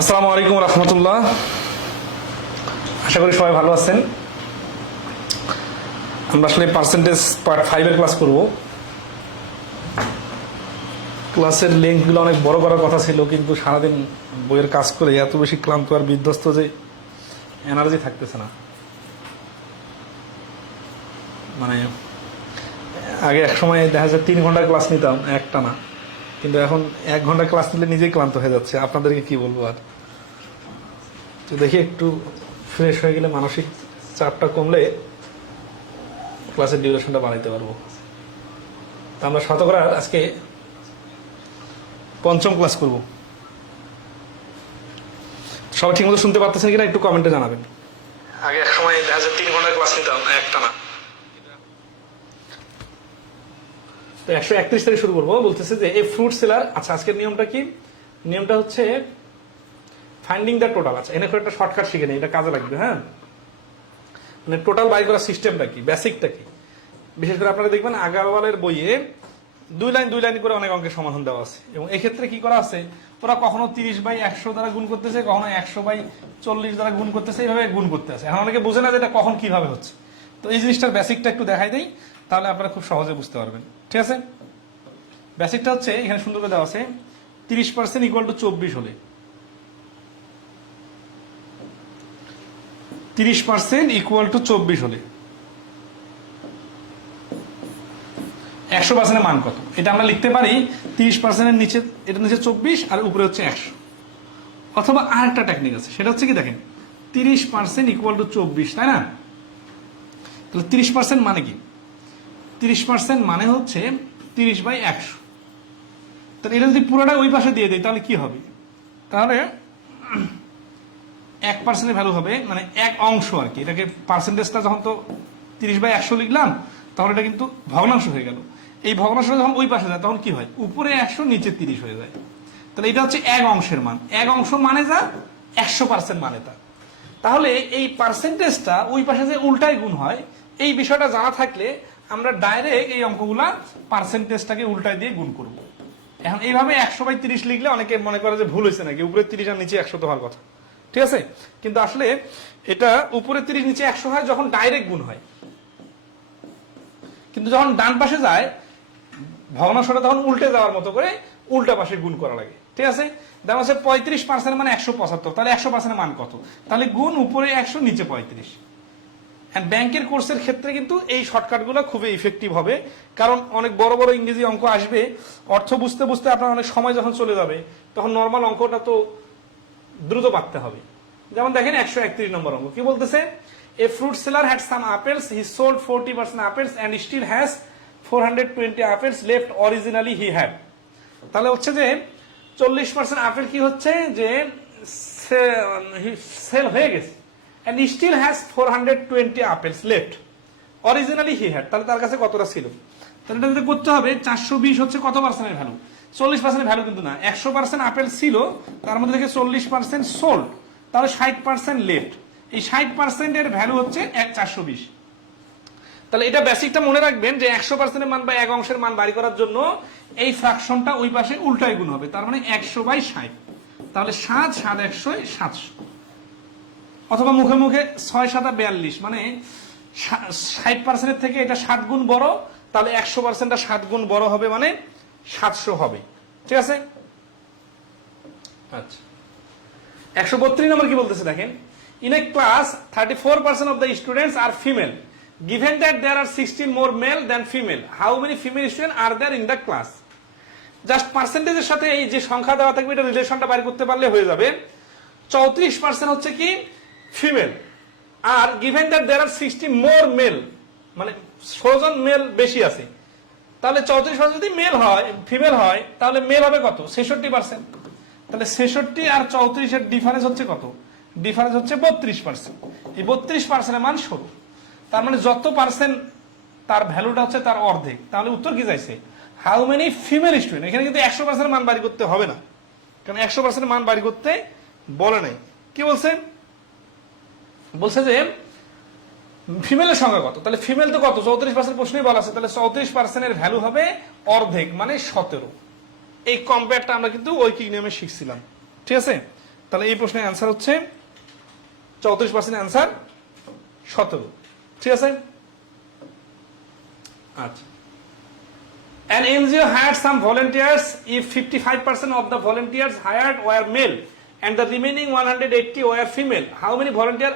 আসসালামু আলাইকুম রহমতুল্লাহ। আশা করি সবাই ভালো আছেন। আমরা আসলে পার্সেন্টেজ পার্ট 5 এর ক্লাস করব। ক্লাসের লিঙ্কগুলো অনেক বড় করার কথা ছিল, কিন্তু সারাদিন বইয়ের কাজ করে এত বেশি ক্লান্ত আর বিধ্বস্ত যে এনার্জি থাকতেছে না। মানে আগে এক সময় দেখা যায় 3 ঘন্টার ক্লাস নিতাম একটা না, কিন্তু এখন 1 ঘন্টা ক্লাস নিলে নিজেই ক্লান্ত হয়ে যাচ্ছে। আপনাদেরকে কি বলবো আর। তো দেখি একটু ফ্রেশ হয়ে গেলে, মানসিক চাপটা কমলে ক্লাসের ডিউরেশনটা বাড়াইতে পারবো। তা আমরা শতকরা আজকে 5ম ক্লাস করব। সবাই ঠিক মতো শুনতে পারতেছেন কিনা একটু কমেন্টে জানাবেন। আগে এক সময় দেখা যায় 3 ঘন্টার ক্লাস নিতাম একটা না। তো 131 তারিখ শুরু করবো। বলতেছে যে এই ফ্রুট সেলার, আচ্ছা আজকের নিয়মটা কি? নিয়মটা হচ্ছে ফাইন্ডিং দ্য টোটাল। আচ্ছা এনে করে একটা শর্টকাট শিখে নেই, এটা কাজে লাগবে। হ্যাঁ, মানে টোটাল বাই করার সিস্টেমটা কি, বেসিকটা কি। বিশেষ করে আপনারা দেখবেন আগারওয়ালের বইয়ে 2 লাইন করে অনেক অঙ্কের সমাধান দেওয়া আছে, এবং এক্ষেত্রে কি করা আছে, ওরা কখনো 30/100 দ্বারা গুণ করতেছে, কখনো 100/40 দ্বারা গুণ করতেছে, এইভাবে গুণ করতে আছে। এখন অনেকে বুঝে না যে এটা কখন কিভাবে হচ্ছে। তো এই জিনিসটার বেসিকটা একটু দেখাই দেই, তাহলে আপনারা খুব সহজে বুঝতে পারবেন। ঠিক আছে, বেসিকটা হচ্ছে এখানে সুন্দর করে দেওয়া আছে 30% = 24 হলে, 30% = 24 হলে 100% মান কত? এটা আমরা লিখতে পারি 30% নিচে, এটা নিচে 24 আর উপরে হচ্ছে 100। অথবা আরেকটা টেকনিক আছে, সেটা হচ্ছে কি দেখেন, 30% = 24, তাই না? তাহলে 30% মানে কি? 30% মানে হচ্ছে 30/100। তাহলে এটা যদি পুরোটা ওই পাশে দিয়ে দেয় তাহলে কি হবে? তাহলে 1% ভ্যালু হবে, মানে এক অংশ আর কি। এটাকে পার্সেন্টেজটা যখন তো 30/100 লিখলাম, তখন এটা কিন্তু ভগ্নাংশ হয়ে গেল। এই ভগ্নাংশটা যখন ওই পাশে যায় তখন কি হয়? উপরে 100 নিচে 30 হয়ে যায়। তাহলে এটা হচ্ছে এক অংশের মান। এক অংশ মানে যা, 100% মানে তা। তাহলে এই পার্সেন্টেজটা ওই পাশে যে উল্টায় গুণ হয়, এই বিষয়টা জানা থাকলে আমরা ডাইরেক্ট এই অঙ্কগুলা পার্সেন্টেজটাকে উল্টায় দিয়ে গুণ করব। এখন এইভাবে 100/30 লিখলে অনেকে মনে করে যে ভুল হয়েছে নাকি, উপরে 30 আর নিচে 100 তো হওয়ার কথা। ঠিক আছে, কিন্তু আসলে এটা উপরে 30 নিচে 100 হয় যখন ডাইরেক্ট গুণ হয়, কিন্তু যখন ডান পাশে যায় ভগ্নাংশটা তখন উল্টে যাওয়ার মতো করে উল্টা পাশে গুণ করা লাগে। ঠিক আছে, দেখা যাচ্ছে 35% মানে 175। তাহলে 100% মান কত? তাহলে গুণ উপরে 100 নিচে 35। ব্যাংকের কোর্সের ক্ষেত্রে কিন্তু এই শর্টকাটগুলো খুবই ইফেক্টিভ হবে, কারণ অনেক বড় বড় ইংরেজি অঙ্ক আসবে, অর্থ বুঝতে বুঝতে আপনার অনেক সময় যখন চলে যাবে, তখন নর্মাল অঙ্কটা তো দ্রুত পারতে হবে। যেমন দেখেন 131 নম্বর অঙ্ক কি বলতেছে, a fruit seller had some apples, he sold 40% apples and still has 420 apples left originally he had. তাহলে হচ্ছে যে 40% আপেল কি হচ্ছে যে সেল হয়ে গেছে, and still has 420 apples left originally he had. তাহলে তার কাছে কতটা ছিল? তাহলে এটা যদি করতে হবে 420 হচ্ছে কত পার্সেন্টের ভ্যালু? 40% ভ্যালু কিন্তু না, 100% আপেল ছিল, তার মধ্যে থেকে 40% সোল্ড, তাহলে 60% লেফট। এই 60% এর ভ্যালু হচ্ছে 420। তাহলে এটা বেসিকটা মনে রাখবেন যে 100% এর মান বা এক অংশের মান বাড়ি করার জন্য এই ফ্র্যাকশনটা ওই পাশে উল্টায় গুণ হবে, তার মানে 100/60। তাহলে 7 7 100 700, অথবা মুখে মুখে 6 7 42, মানে 60% এর থেকে এটা 7 গুণ বড়, তাহলে 100%টা 7 গুণ বড় হবে, মানে 700 হবে। ঠিক আছে, আচ্ছা 132 নম্বর কি বলতেছে দেখেন, in a class 34% of the students are female, given that there are 16 more male than female, how many female students are there in the class? Just পার্সেন্টেজের সাথে এই যে সংখ্যা দেওয়া থাকবে এটা রিলেশনটা বাইর করতে পারলে হয়ে যাবে। 34% হচ্ছে কি ফিমেল, আর given that there are 60 more male, মানে 16 জন মেল বেশি আছে, তাহলে 34% যদি মেল হয়, ফিমেল হয়, তাহলে মেল হবে কত? 66%। তাহলে 66 আর 34 এর ডিফারেন্স হচ্ছে কত? ডিফারেন্স হচ্ছে 32%। এই 32% এর মান 16। তার মানে যত পার্সেন্ট তার ভ্যালুটা হচ্ছে তার অর্ধেক। তাহলে উত্তর কি যাইছে? How many female student. এখানে কিন্তু 100% মান বাড়ি করতে হবে না, কারণ 100% মান বাড়ি করতে বলে নাই। কি বলছে? বলছে যে ফিমেলের সংখ্যা কত। তাহলে ফিমেল তো কত? 34% প্রশ্নই বলা আছে, তাহলে 34% এর ভ্যালু হবে অর্ধেক, মানে 17। এই কম্পেয়ারটা আমরা কিন্তু ঐকিক নিয়মে শিখছিলাম। ঠিক আছে, তাহলে এই প্রশ্নের অ্যান্সার হচ্ছে 34% অ্যান্সার 17। ঠিক আছে, আচ্ছা। An NGO hired some volunteers. If 55% of the volunteers hired were male and the remaining 180 were female, how many volunteers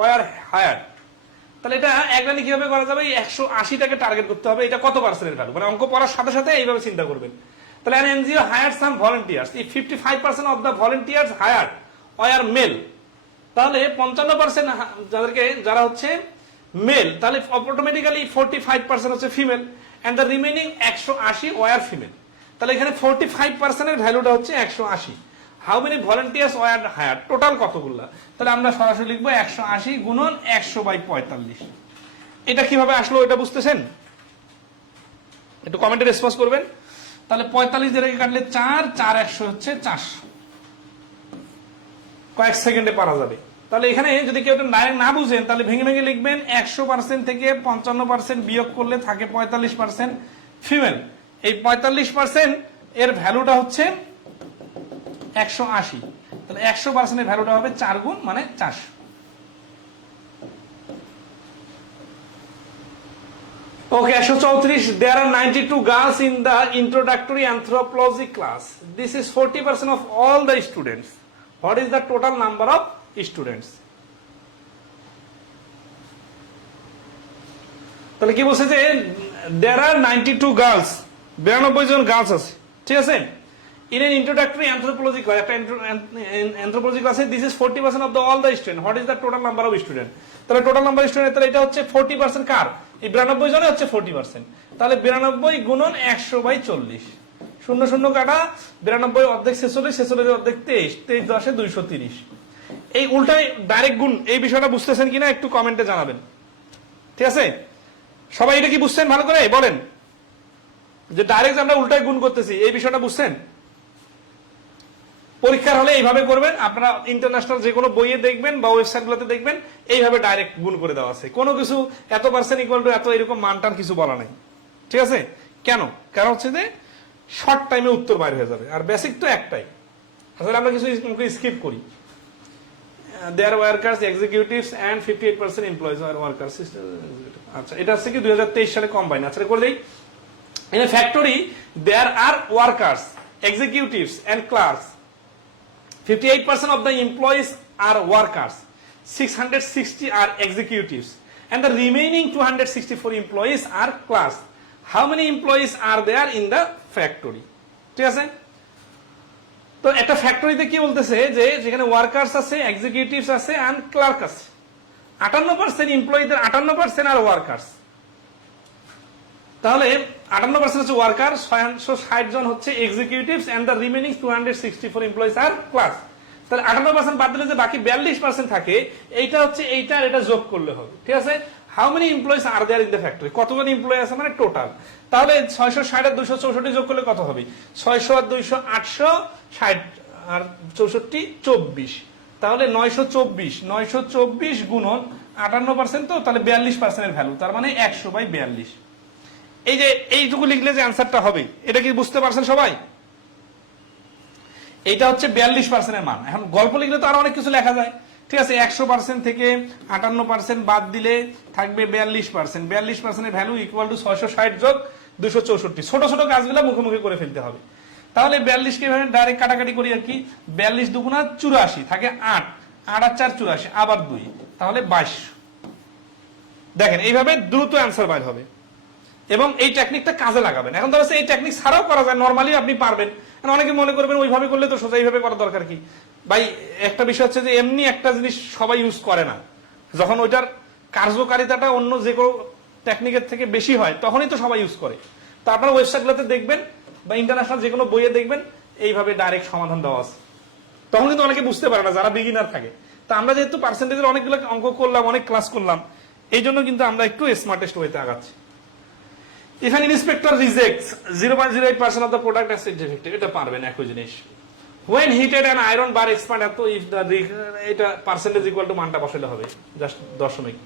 were hired? তাহলে এটা একলানি কিভাবে করা যাবে? 180টাকে টার্গেট করতে হবে। এটা কত পার্সেন্টের ভ্যালু, মানে অঙ্ক পড়ার সাথে সাথে এইভাবে চিন্তা করবেন। তাহলে an NGO hired some volunteers. If 55% of the volunteers hired were male, তাহলে 55% যারা হচ্ছে মেল, তাহলে অটোমেটিক্যালি 45% হচ্ছে female, and the remaining 180 were female. তাহলে এখানে 45% এর ভ্যালুটা হচ্ছে 180। How many volunteers were hired, total কতগুলা? তাহলে আমরা সরাসরি লিখবো 180 গুণন 100/45। এটা কিভাবে আসলো এটা বুঝতেছেন? একটু কমেন্টে রেসপন্স করবেন। তাহলে 45 দিয়ে কাটলে 4 4 100 হচ্ছে 400, কয়েক সেকেন্ডে পারা যাবে। তাহলে এখানে যদি কেউ ডাইরেক্ট না বুঝেন তাহলে ভেঙে ভেঙে লিখবেন 100% থেকে 55% বিয়োগ করলে থাকে 45% ফিমেল। এই 45% এর ভ্যালুটা হচ্ছে 180। তাহলে 100% এর ভ্যালুটা হবে 4 গুণ মানে 400। ওকে, 134। There are 92 girls in the introductory anthropology class. This is 40% of all the students. What is the total number of students? তাহলে কি বলছে যে there are 92 girls, 92 John girls আছে। ঠিক আছে, in an introductory anthropology class, একটা anthropology class, this is 40% of all the students. What is the total number of students? তাহলে total number of student, তাহলে এটা হচ্ছে 40% কার? এই 92 জনে হচ্ছে 40%। তাহলে 92 গুণন 100/40, 0 0 কাটা, 92 অর্ধেক 46, 46 অর্ধেক 23, 23 10 230। এই উল্টাই ডাইরেক্ট গুণ, এই বিষয়টা বুঝতেছেন কিনা একটু কমেন্টে জানাবেন। ঠিক আছে, সবাই এটা কি বুঝছেন ভালো করে বলেন, যে ডাইরেক্ট আমরা উল্টাই গুণ করতেছি, এই বিষয়টা বুঝছেন? পরীক্ষার হলে এইভাবে করবেন, আপনারা ইন্টারন্যাশনাল যে কোনো বইয়ে দেখবেন বা ওয়েবসাইটগুলোতে দেখবেন এইভাবে ডাইরেক্ট গুণ করে দেওয়া আছে। কোনো কিছু এত পার্সেন্ট ইকুয়াল টু এত এরকম মানটার কিছু বলা নাই। ঠিক আছে, কেন? কারণ হচ্ছে যে শর্ট টাইমে উত্তর বাইর হয়ে যাবে, আর বেসিক তো একটাই। আসলে আমরা কিছু স্কিপ করি। There workers, executives and 58% employees আর ওয়ার্কার্স। আচ্ছা, এটা হচ্ছে কি 2023 সালে কম্বাইন। আচ্ছা, করে দেই। In a factory there are workers, executives and clerks. 58% of the employees are workers, 660 are executives, and the remaining 264 employees are clerks. How many employees are there in the factory? ঠিক আছে, তো একটা ফ্যাক্টরিতে কি বলতেছে যে যেখানে ওয়ার্কার্স আছে, এক্সিকিউটিভস আছে এন্ড ক্লার্ক আছে, 58% এমপ্লয়িদের 58% আর ওয়ার্কার্স। তাহলে 58% হচ্ছে ওয়ার্কার, 660 জন হচ্ছে executives, and the remaining 264 employees are clerks. তাহলে 58% বাদ দিলে যে বাকি 42% থাকে, এইটা হচ্ছে এইটা আর এটা যোগ করলে হবে। ঠিক আছে, how many employees are there in the factory, কতজন এমপ্লয়ি আছে মানে টোটাল। তাহলে 660 আর 264 যোগ করলে কত হবে? 600 আর 200 860 আর 64 24। তাহলে 924 গুণন 58% তো, তাহলে 42% এর ভ্যালু, তার মানে 100/42। এই যে এইটুকু লিখলে যে অ্যান্সারটা হবে, এটা কি বুঝতে পারছেন সবাই? এইটা হচ্ছে 42% এর মান। এখন গল্প লিখলে তো আরো অনেক কিছু লেখা যায়। ঠিক আছে, 100% থেকে 58% বাদ দিলে থাকবে 42%। 42% এর ভ্যালু ইকুয়াল টু 660 যোগ 264। ছোট ছোট কাজগুলো মুখে মুখে করে ফেলতে হবে। তাহলে 42 কে ডাইরেক্ট কাটাকাটি করি আর কি। 42 দুগুণা 84, থাকে 8, 8 আর 4 84, আবার 2, তাহলে 22। দেখেন এইভাবে দ্রুত অ্যান্সার বাইর হবে, এবং এই টেকনিকটা কাজে লাগাবেন। এখন ধরো এই টেকনিক ছাড়াও করা যায়, নরমালি আপনি পারবেন। অনেকে মনে করবেন ওইভাবে করলে তো সোজা, এইভাবে করার দরকার কি ভাই? একটা বিষয় হচ্ছে যে এমনি একটা জিনিস সবাই ইউজ করে না, যখন ওইটার কার্যকারিতাটা অন্য যে কোনো টেকনিকের থেকে বেশি হয় তখনই তো সবাই ইউজ করে। তো আপনারা ওয়েবসাইটগুলোতে দেখবেন বা ইন্টারন্যাশনাল যে কোনো বইয়ে দেখবেন এইভাবে ডাইরেক্ট সমাধান দেওয়া আছে, তখন কিন্তু অনেকে বুঝতে পারে না যারা বিগিনার থাকে। তা আমরা যেহেতু পার্সেন্টেজের অনেকগুলো অঙ্ক করলাম, অনেক ক্লাস করলাম, এই জন্য কিন্তু আমরা একটু স্মার্টেস্ট ওয়েতে আগাচ্ছি। If an inspector rejects 0.08% of the product as defective, এটা পারবেন একই জিনিস। When heated an iron bar expand, এত if the এটা percentage equal to মানটা বসালে হবে জাস্ট দশমিক।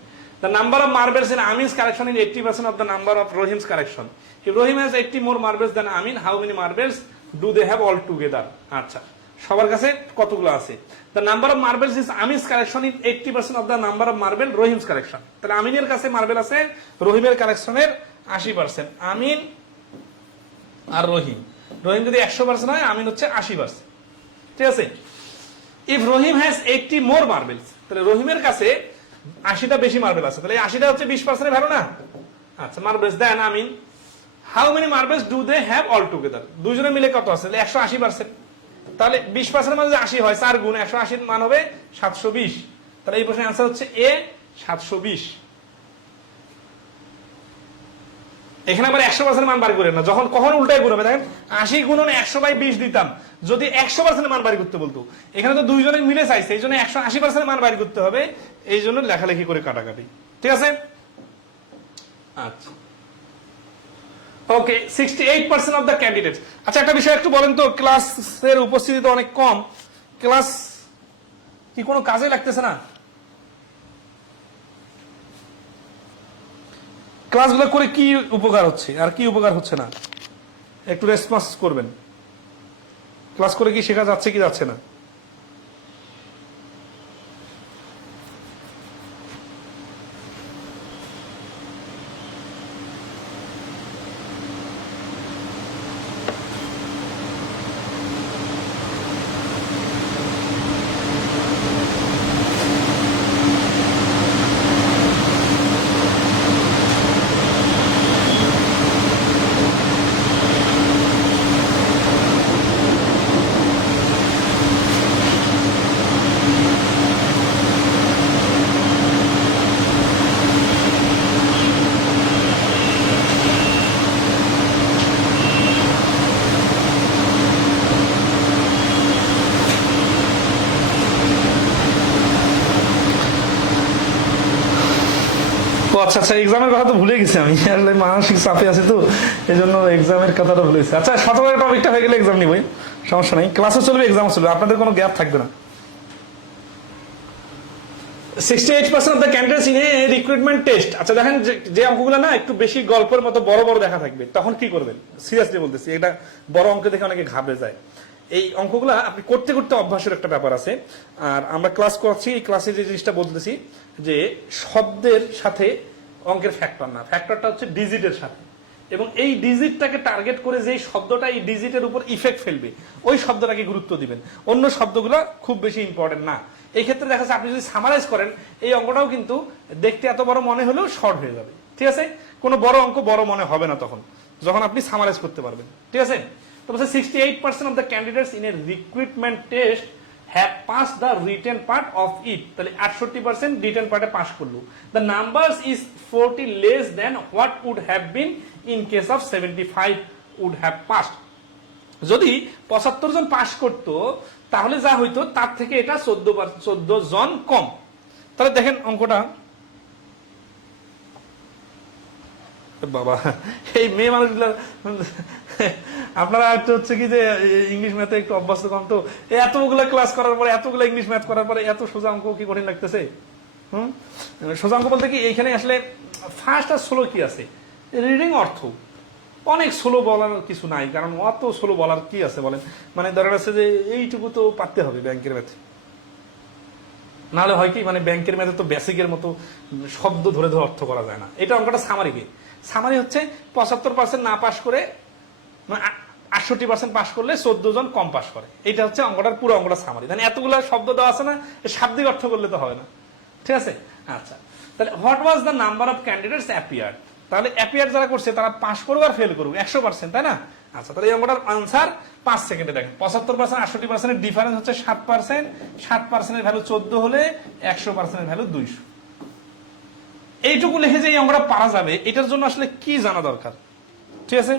The number of marbles in Amin's collection is 80% of the number of Rohim's collection. If Rohim has 80 more marbles than Amin, how many marbles do they have all together? আচ্ছা, সবার কাছে কতগুলো আছে। The number of marbles is Amin's collection in 80% of the number of marble Rahim's collection. তাহলে আমিনের কাছে marble আছে রহিমের কালেকশনের 80%। আমিন আর রহিম, রহিম যদি 100% হয়, আমিন হচ্ছে 80%। ঠিক আছে। If Rahim has 80 more marbles, তাহলে রহিমের কাছে 80টা বেশি মার্বেল আছে, তাহলে 80টা হচ্ছে 20% ভ্যালু না? আচ্ছা, marbles then Amin how many marbles do they have all together, দুজনে মিলে কত আছে? 180%। তাহলে 20% মানে 80 হয়, 4 গুণ 180 মান হবে 720। তাহলে এই প্রশ্নের आंसर হচ্ছে এ 720। এখানে আবার 100% মান বাড়ি করেন না, যখন কখন উল্টায় গুণ হবে দেখেন, 80 গুণন 100/20 দিতাম যদি 100% মান বাড়ি করতে বলতো। এখানে তো দুইজনে মিলে চাইছে, এই জন্য 180% মান বাড়ি করতে হবে, এই জন্য লেখালেখি করে কাটাকাটি। ঠিক আছে। আচ্ছা ওকে, 68% অফ দ্য ক্যান্ডিডেটস। আচ্ছা একটা বিষয় একটু বলেন তো, ক্লাসের উপস্থিতি তো অনেক কম, ক্লাস কি কোনো কাজে লাগতেছে না? ক্লাসগুলো করে কি উপকার হচ্ছে আর কি উপকার হচ্ছে না, একটু রেসপন্স করবেন। ক্লাস করে কি শেখা যাচ্ছে কি যাচ্ছে না? আচ্ছা আচ্ছা, এক্সামের কথা তো ভুলে গেছি আমি, আসলে মানসিক চাপে আছি তো এই জন্য এক্সামের কথাটা ভুলে গেছি। আচ্ছা, শতভাগ টপিকটা হয়ে গেলে এক্সাম নিবই, সমস্যা নেই, ক্লাসও চলবে এক্সামও চলবে, আপনাদের কোনো গ্যাপ থাকবে না। 68% of the candidates in a recruitment test. আচ্ছা দেখেন, যে অঙ্কগুলো না একটু বেশি গল্পের মতো বড় বড় দেখা থাকবে, তখন কি করবেন? সিরিয়াসলি বলতেছি, এটা বড় অঙ্ক দেখে অনেকে ঘাবড়ে যায়। এই অঙ্কগুলো আপনি করতে করতে অভ্যাসের একটা ব্যাপার আছে। আর আমরা ক্লাস করছি, এই ক্লাসে যে জিনিসটা বলতেছি যে শব্দের সাথে অঙ্কের ফ্যাক্টর না, ফ্যাক্টরটা হচ্ছে ডিজিটের সাথে, এবং এই ডিজিটটাকে টার্গেট করে যেই শব্দটা এই ডিজিটের উপর ইফেক্ট ফেলবে ওই শব্দটাকে গুরুত্ব দিবেন, অন্য শব্দগুলো খুব বেশি ইম্পর্টেন্ট না। এই ক্ষেত্রে দেখা যাচ্ছে আপনি যদি সামারাইজ করেন, এই অঙ্কটাও কিন্তু দেখতে এত বড় মনে হলেও শর্ট হয়ে যাবে। ঠিক আছে, কোনো বড় অঙ্ক বড় মনে হবে না তখন, যখন আপনি সামারাইজ করতে পারবেন। ঠিক আছে, তো বলছে 68% of the candidates in a recruitment test have pass the written part of it, তাহলে 68% রিটেন পার্টে পাস করলো। The numbers is 40 less than what would have been in case of 75 would have passed. যদি 75 জন pass করতো তাহলে যা হইতো তার থেকে এটা 14 জন কম। তাহলে দেখেন অঙ্কটা, বাবা এই মেয়ে মানুষগুলা আপনারা একটু হচ্ছে কি যে ইংলিশ ম্যাথে একটু অভ্যস্ত কম, তো এতগুলো ক্লাস করার পরে এতগুলো ইংলিশ ম্যাথ করার পরে এত সোজা অঙ্ক কি কঠিন লাগতেছে? সোজা অঙ্ক বলতে কি এইখানে আসলে ফার্স্ট আর স্লো কি আছে, রিডিং অর্থ, অনেক স্লো বলার কিছু নাই, কারণ অত স্লো বলার কি আছে বলেন? মানে ধরে আছে যে এইটুকু তো পারতে হবে ব্যাংকের ম্যাথে, নাহলে হয় কি মানে ব্যাংকের ম্যাথে তো বেসিকের মতো শব্দ ধরে ধরে অর্থ করা যায় না। এটা অঙ্কটা সামারিকে, সামারি হচ্ছে 75% না পাস করে 68% পাস করলে 14 জন কম পাস করে, এটা হচ্ছে অঙ্কটার পুরো অঙ্কটা সামারি। মানে এতগুলো শব্দ দেওয়া আছে না, শাব্দিক অর্থ করলে তো হবে না। ঠিক আছে, আচ্ছা তাহলে what was the number of candidates appeared, তাহলে অ্যাপিয়ার যারা করছে তারা পাস করুক আর ফেল করুক 100%, তাই না? আচ্ছা তাহলে এই অঙ্কটার আনসার 5 সেকেন্ডে দেখেন, 75% 68% এর ডিফারেন্স হচ্ছে 7%, 7% এর ভ্যালু 14 হলে 100% এর ভ্যালু 200। এইটুকু লিখে যে এই অঙ্কটা পারা যাবে, এটার জন্য আসলে কি জানা দরকার? ঠিক আছে,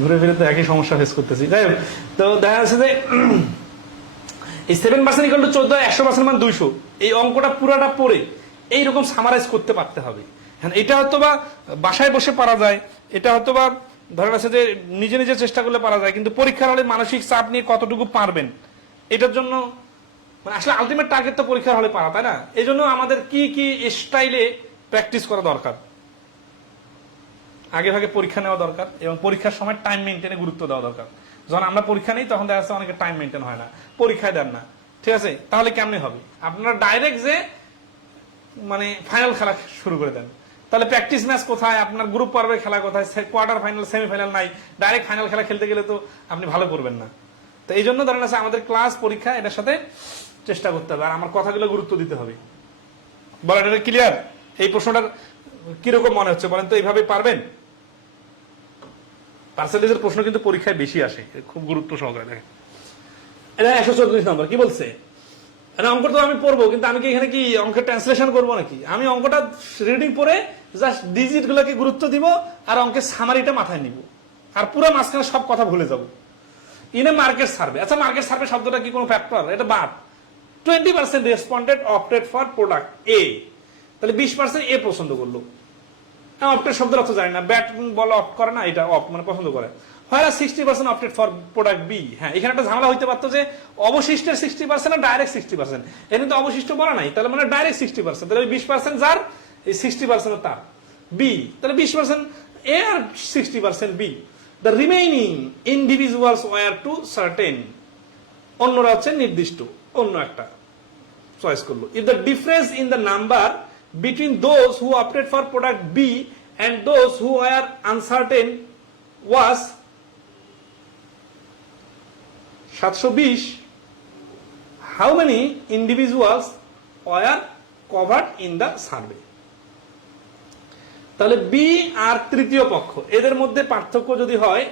ঘুরে ফিরে তো একই সমস্যা ফেস করতেছি। যাই হোক, তো দেখা যাচ্ছে যে এই 7% ইকুয়াল টু 14, 100% মান 200, এই অঙ্কটা পুরাটা পড়ে এইরকম সামারাইজ করতে পারতে হবে। এটা হয়তো বা বাসায় বসে পারা যায়, এটা হয়তো বা ধরে আছে যে নিজে নিজে চেষ্টা করলে পারা যায়, কিন্তু পরীক্ষার হলে মানসিক চাপ নিয়ে কতটুকু পারবেন এটার জন্য মানে আসলে আলটিমেট টার্গেট তো পরীক্ষার হলে পারা, তাই না? এই জন্য আমাদের কি কি স্টাইলে প্র্যাকটিস করা দরকার, আগে ভাগে পরীক্ষা নেওয়া দরকার এবং পরীক্ষার সময় টাইম মেনটেনে গুরুত্ব দেওয়া দরকার। যখন আমরা পরীক্ষা নেই তখন দেখা যাচ্ছে অনেকে টাইম মেনটেন হয় না, পরীক্ষায় দেন না, ঠিক আছে? তাহলে কেমনে হবে? আপনারা ডাইরেক্ট যে মানে ফাইনাল খেলা শুরু করে দেন, তাহলে প্র্যাকটিস ম্যাচ কোথায়, আপনার গ্রুপ পর্বের খেলা কোথায়, কোয়ার্টার ফাইনাল সেমিফাইনাল নাই, ডাইরেক্ট ফাইনাল খেলা খেলতে গেলে তো আপনি ভালো করবেন না। তো এই জন্য ধরেন আছে আমাদের ক্লাস পরীক্ষা এটার সাথে চেষ্টা করতে হবে, আর আমার কথাগুলো গুরুত্ব দিতে হবে। বলেন, এটা ক্লিয়ার? এই প্রশ্নটার কিরকম মনে হচ্ছে বলেন তো? এইভাবে পারবেন? পার্সেন্টেজের প্রশ্ন কিন্তু পরীক্ষায় বেশি আসে, খুব গুরুত্ব সহকারে দেখেন। এটা 144 নম্বর কি বলছে? অঙ্ক তো আমি পড়বো, কিন্তু আমি কি এখানে কি অঙ্কের ট্রান্সলেশন করবো নাকি? আমি অঙ্কটা রিডিং পড়ে জাস্ট ডিজিট গুলোকে গুরুত্ব দিব আর অঙ্কের সামারিটা মাথায় নিব, আর পুরো মাঝখানে সব কথা ভুলে যাব। ইন এ মার্কেট সার্ভে, আচ্ছা মার্কেট সার্ভে শব্দটা কি কোনো ফ্যাক্টর? এটা বাদ। 20% রেসপন্ডেড অপটেড ফর প্রোডাক্ট এ, তাহলে 20% এ পছন্দ করলো। অপটেড শব্দের অর্থ জানি না, ব্যাট বল অপ্ট করে না, এটা অপ্ট মানে পছন্দ করে। হয় 60% অপটেড ফর প্রোডাক্ট বি। হ্যাঁ, এখানে একটা ঝামেলা হইতে পারতো যে অবশিষ্টের 60% না ডাইরেক্ট 60%, এখানে তো অবশিষ্ট বলা নাই, তাহলে মানে ডাইরেক্ট 60%, তাহলে 20% যার, এই 60% তার। বি, তাহলে 20% এ আর 60% B. The remaining individuals were to certain, অন্যরা হচ্ছে নির্দিষ্ট, অন্য একটা চয়েস করলো। If the difference in the number between those who opted for product B and those who were uncertain was 720, how many individuals were covered in the survey? তাহলে B আর তৃতীয় পক্ষ এদের মধ্যে পার্থক্য যদি হয়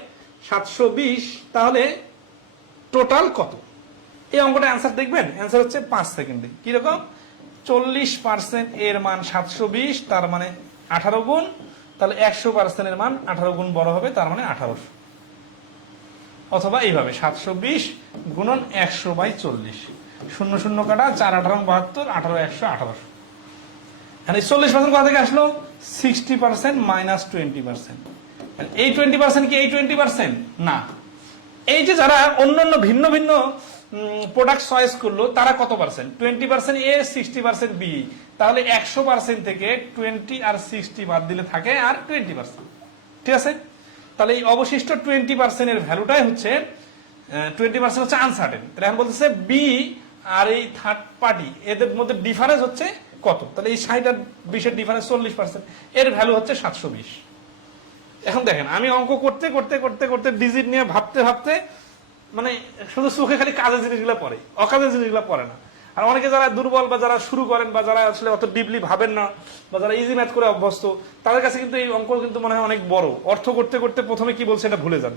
720, তাহলে টোটাল কত? এই অঙ্কটা অ্যান্সার দেখবেন, অ্যান্সার হচ্ছে 5 সেকেন্ডে। কিরকম? 40% এর মান 720, তার মানে 18 গুণ, তাহলে 100% এর মান 18 গুণ বড় হবে, তার মানে 1800। অথবা এইভাবে 720 গুণন 100/40, 0 0 কাটা, 4 18 72, 18 100 1800। মানে 40% কোথা থেকে আসলো? 60% মাইনাস 20%। এই 20% কি এই 20% না, এই যে যারা অন্যান্য ভিন্ন ভিন্ন প্রোডাক্ট চয়েস করলো তারা কত পার্সেন্ট? 20% এ, 60% বি। তাহলে 100% থেকে 20 আর 60 বাদ দিলে থাকে আর 20%, ঠিক আছে? তাহলে এই অবশিষ্ট 20% এর ভ্যালুটাই হচ্ছে 20% হচ্ছে আনসার্টেন। তাহলে এখন বলতেছে বি আর এই থার্ড পার্টি এদের মধ্যে ডিফারেন্স হচ্ছে কত? তাহলে এই 60 আর 20 এর ডিফারেন্স 40%, এর ভ্যালু হচ্ছে 720। এখন দেখেন আমি অঙ্ক করতে করতে করতে করতে ডিজিট নিয়ে ভাবতে ভাবতে মানে শুধু চোখে খালি কাজের জিনিসগুলো পড়ে, অকাজের জিনিসগুলো পড়ে না। আর অনেকে যারা দুর্বল বা যারা শুরু করেন বা যারা আসলে অত ডিপলি ভাবেন না বা যারা ইজি ম্যাথ করে অভ্যস্ত, তাদের কাছে কিন্তু এই অঙ্ক কিন্তু মনে হয় অনেক বড়। অর্থ করতে করতে প্রথমে কি বলছে এটা ভুলে যান।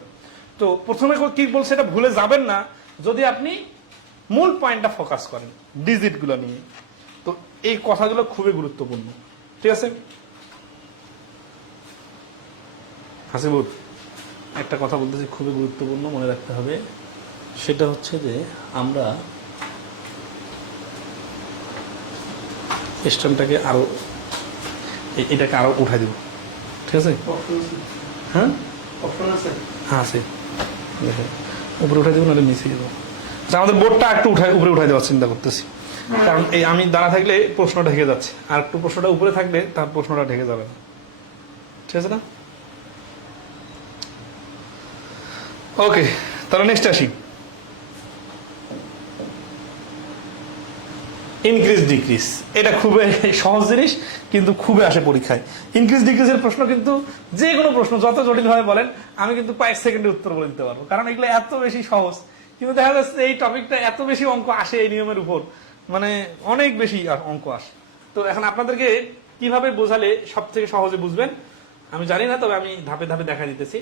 তো প্রথমে কি বলছে এটা ভুলে যাবেন না যদি আপনি মূল পয়েন্টটা ফোকাস করেন ডিজিট গুলো নিয়ে। তো এই কথাগুলো খুবই গুরুত্বপূর্ণ, ঠিক আছে? হাসিবুর একটা কথা বলতেছি, খুবই গুরুত্বপূর্ণ, মনে রাখতে হবে। সেটা হচ্ছে যে আমরা স্ট্যান্ডটাকে আরো এটাকে আরো উঠাই দেব, ঠিক আছে? হ্যাঁ হ্যাঁ আছে, উপরে উঠাই দেবো, নাহলে মিশিয়ে দেবো। আমাদের বোর্ডটা একটু উপরে উঠাই দেওয়ার চিন্তা করতেছি, কারণ এই আমি দাঁড়া থাকলে প্রশ্ন ঢেকে যাচ্ছে, আর একটু প্রশ্নটা উপরে থাকলে তার প্রশ্নটা ঢেকে যাবে না, ঠিক আছে না? ওকে, তাহলে নেক্সট আসি। ইনক্রিজ ডিক্রিজ, এটা খুবই সহজ জিনিস কিন্তু খুবই আসে পরীক্ষায়। ইনক্রিজ ডিক্রিজের প্রশ্ন কিন্তু যে কোনো প্রশ্ন যত জটিল ভাবে বলেন আমি কিন্তু 5 সেকেন্ডে উত্তর বলে দিতে পারবো, কারণ এগুলো এত বেশি সহজ। কিন্তু দেখা যাচ্ছে এই টপিকটা এত বেশি অঙ্ক আসে এই নিয়মের উপর, মানে অনেক বেশি অঙ্ক আসে। তো এখন আপনাদেরকে কিভাবে বোঝালে সব থেকে সহজে বুঝবেন আমি জানি না, তবে আমি ধাপে ধাপে দেখা দিতেছি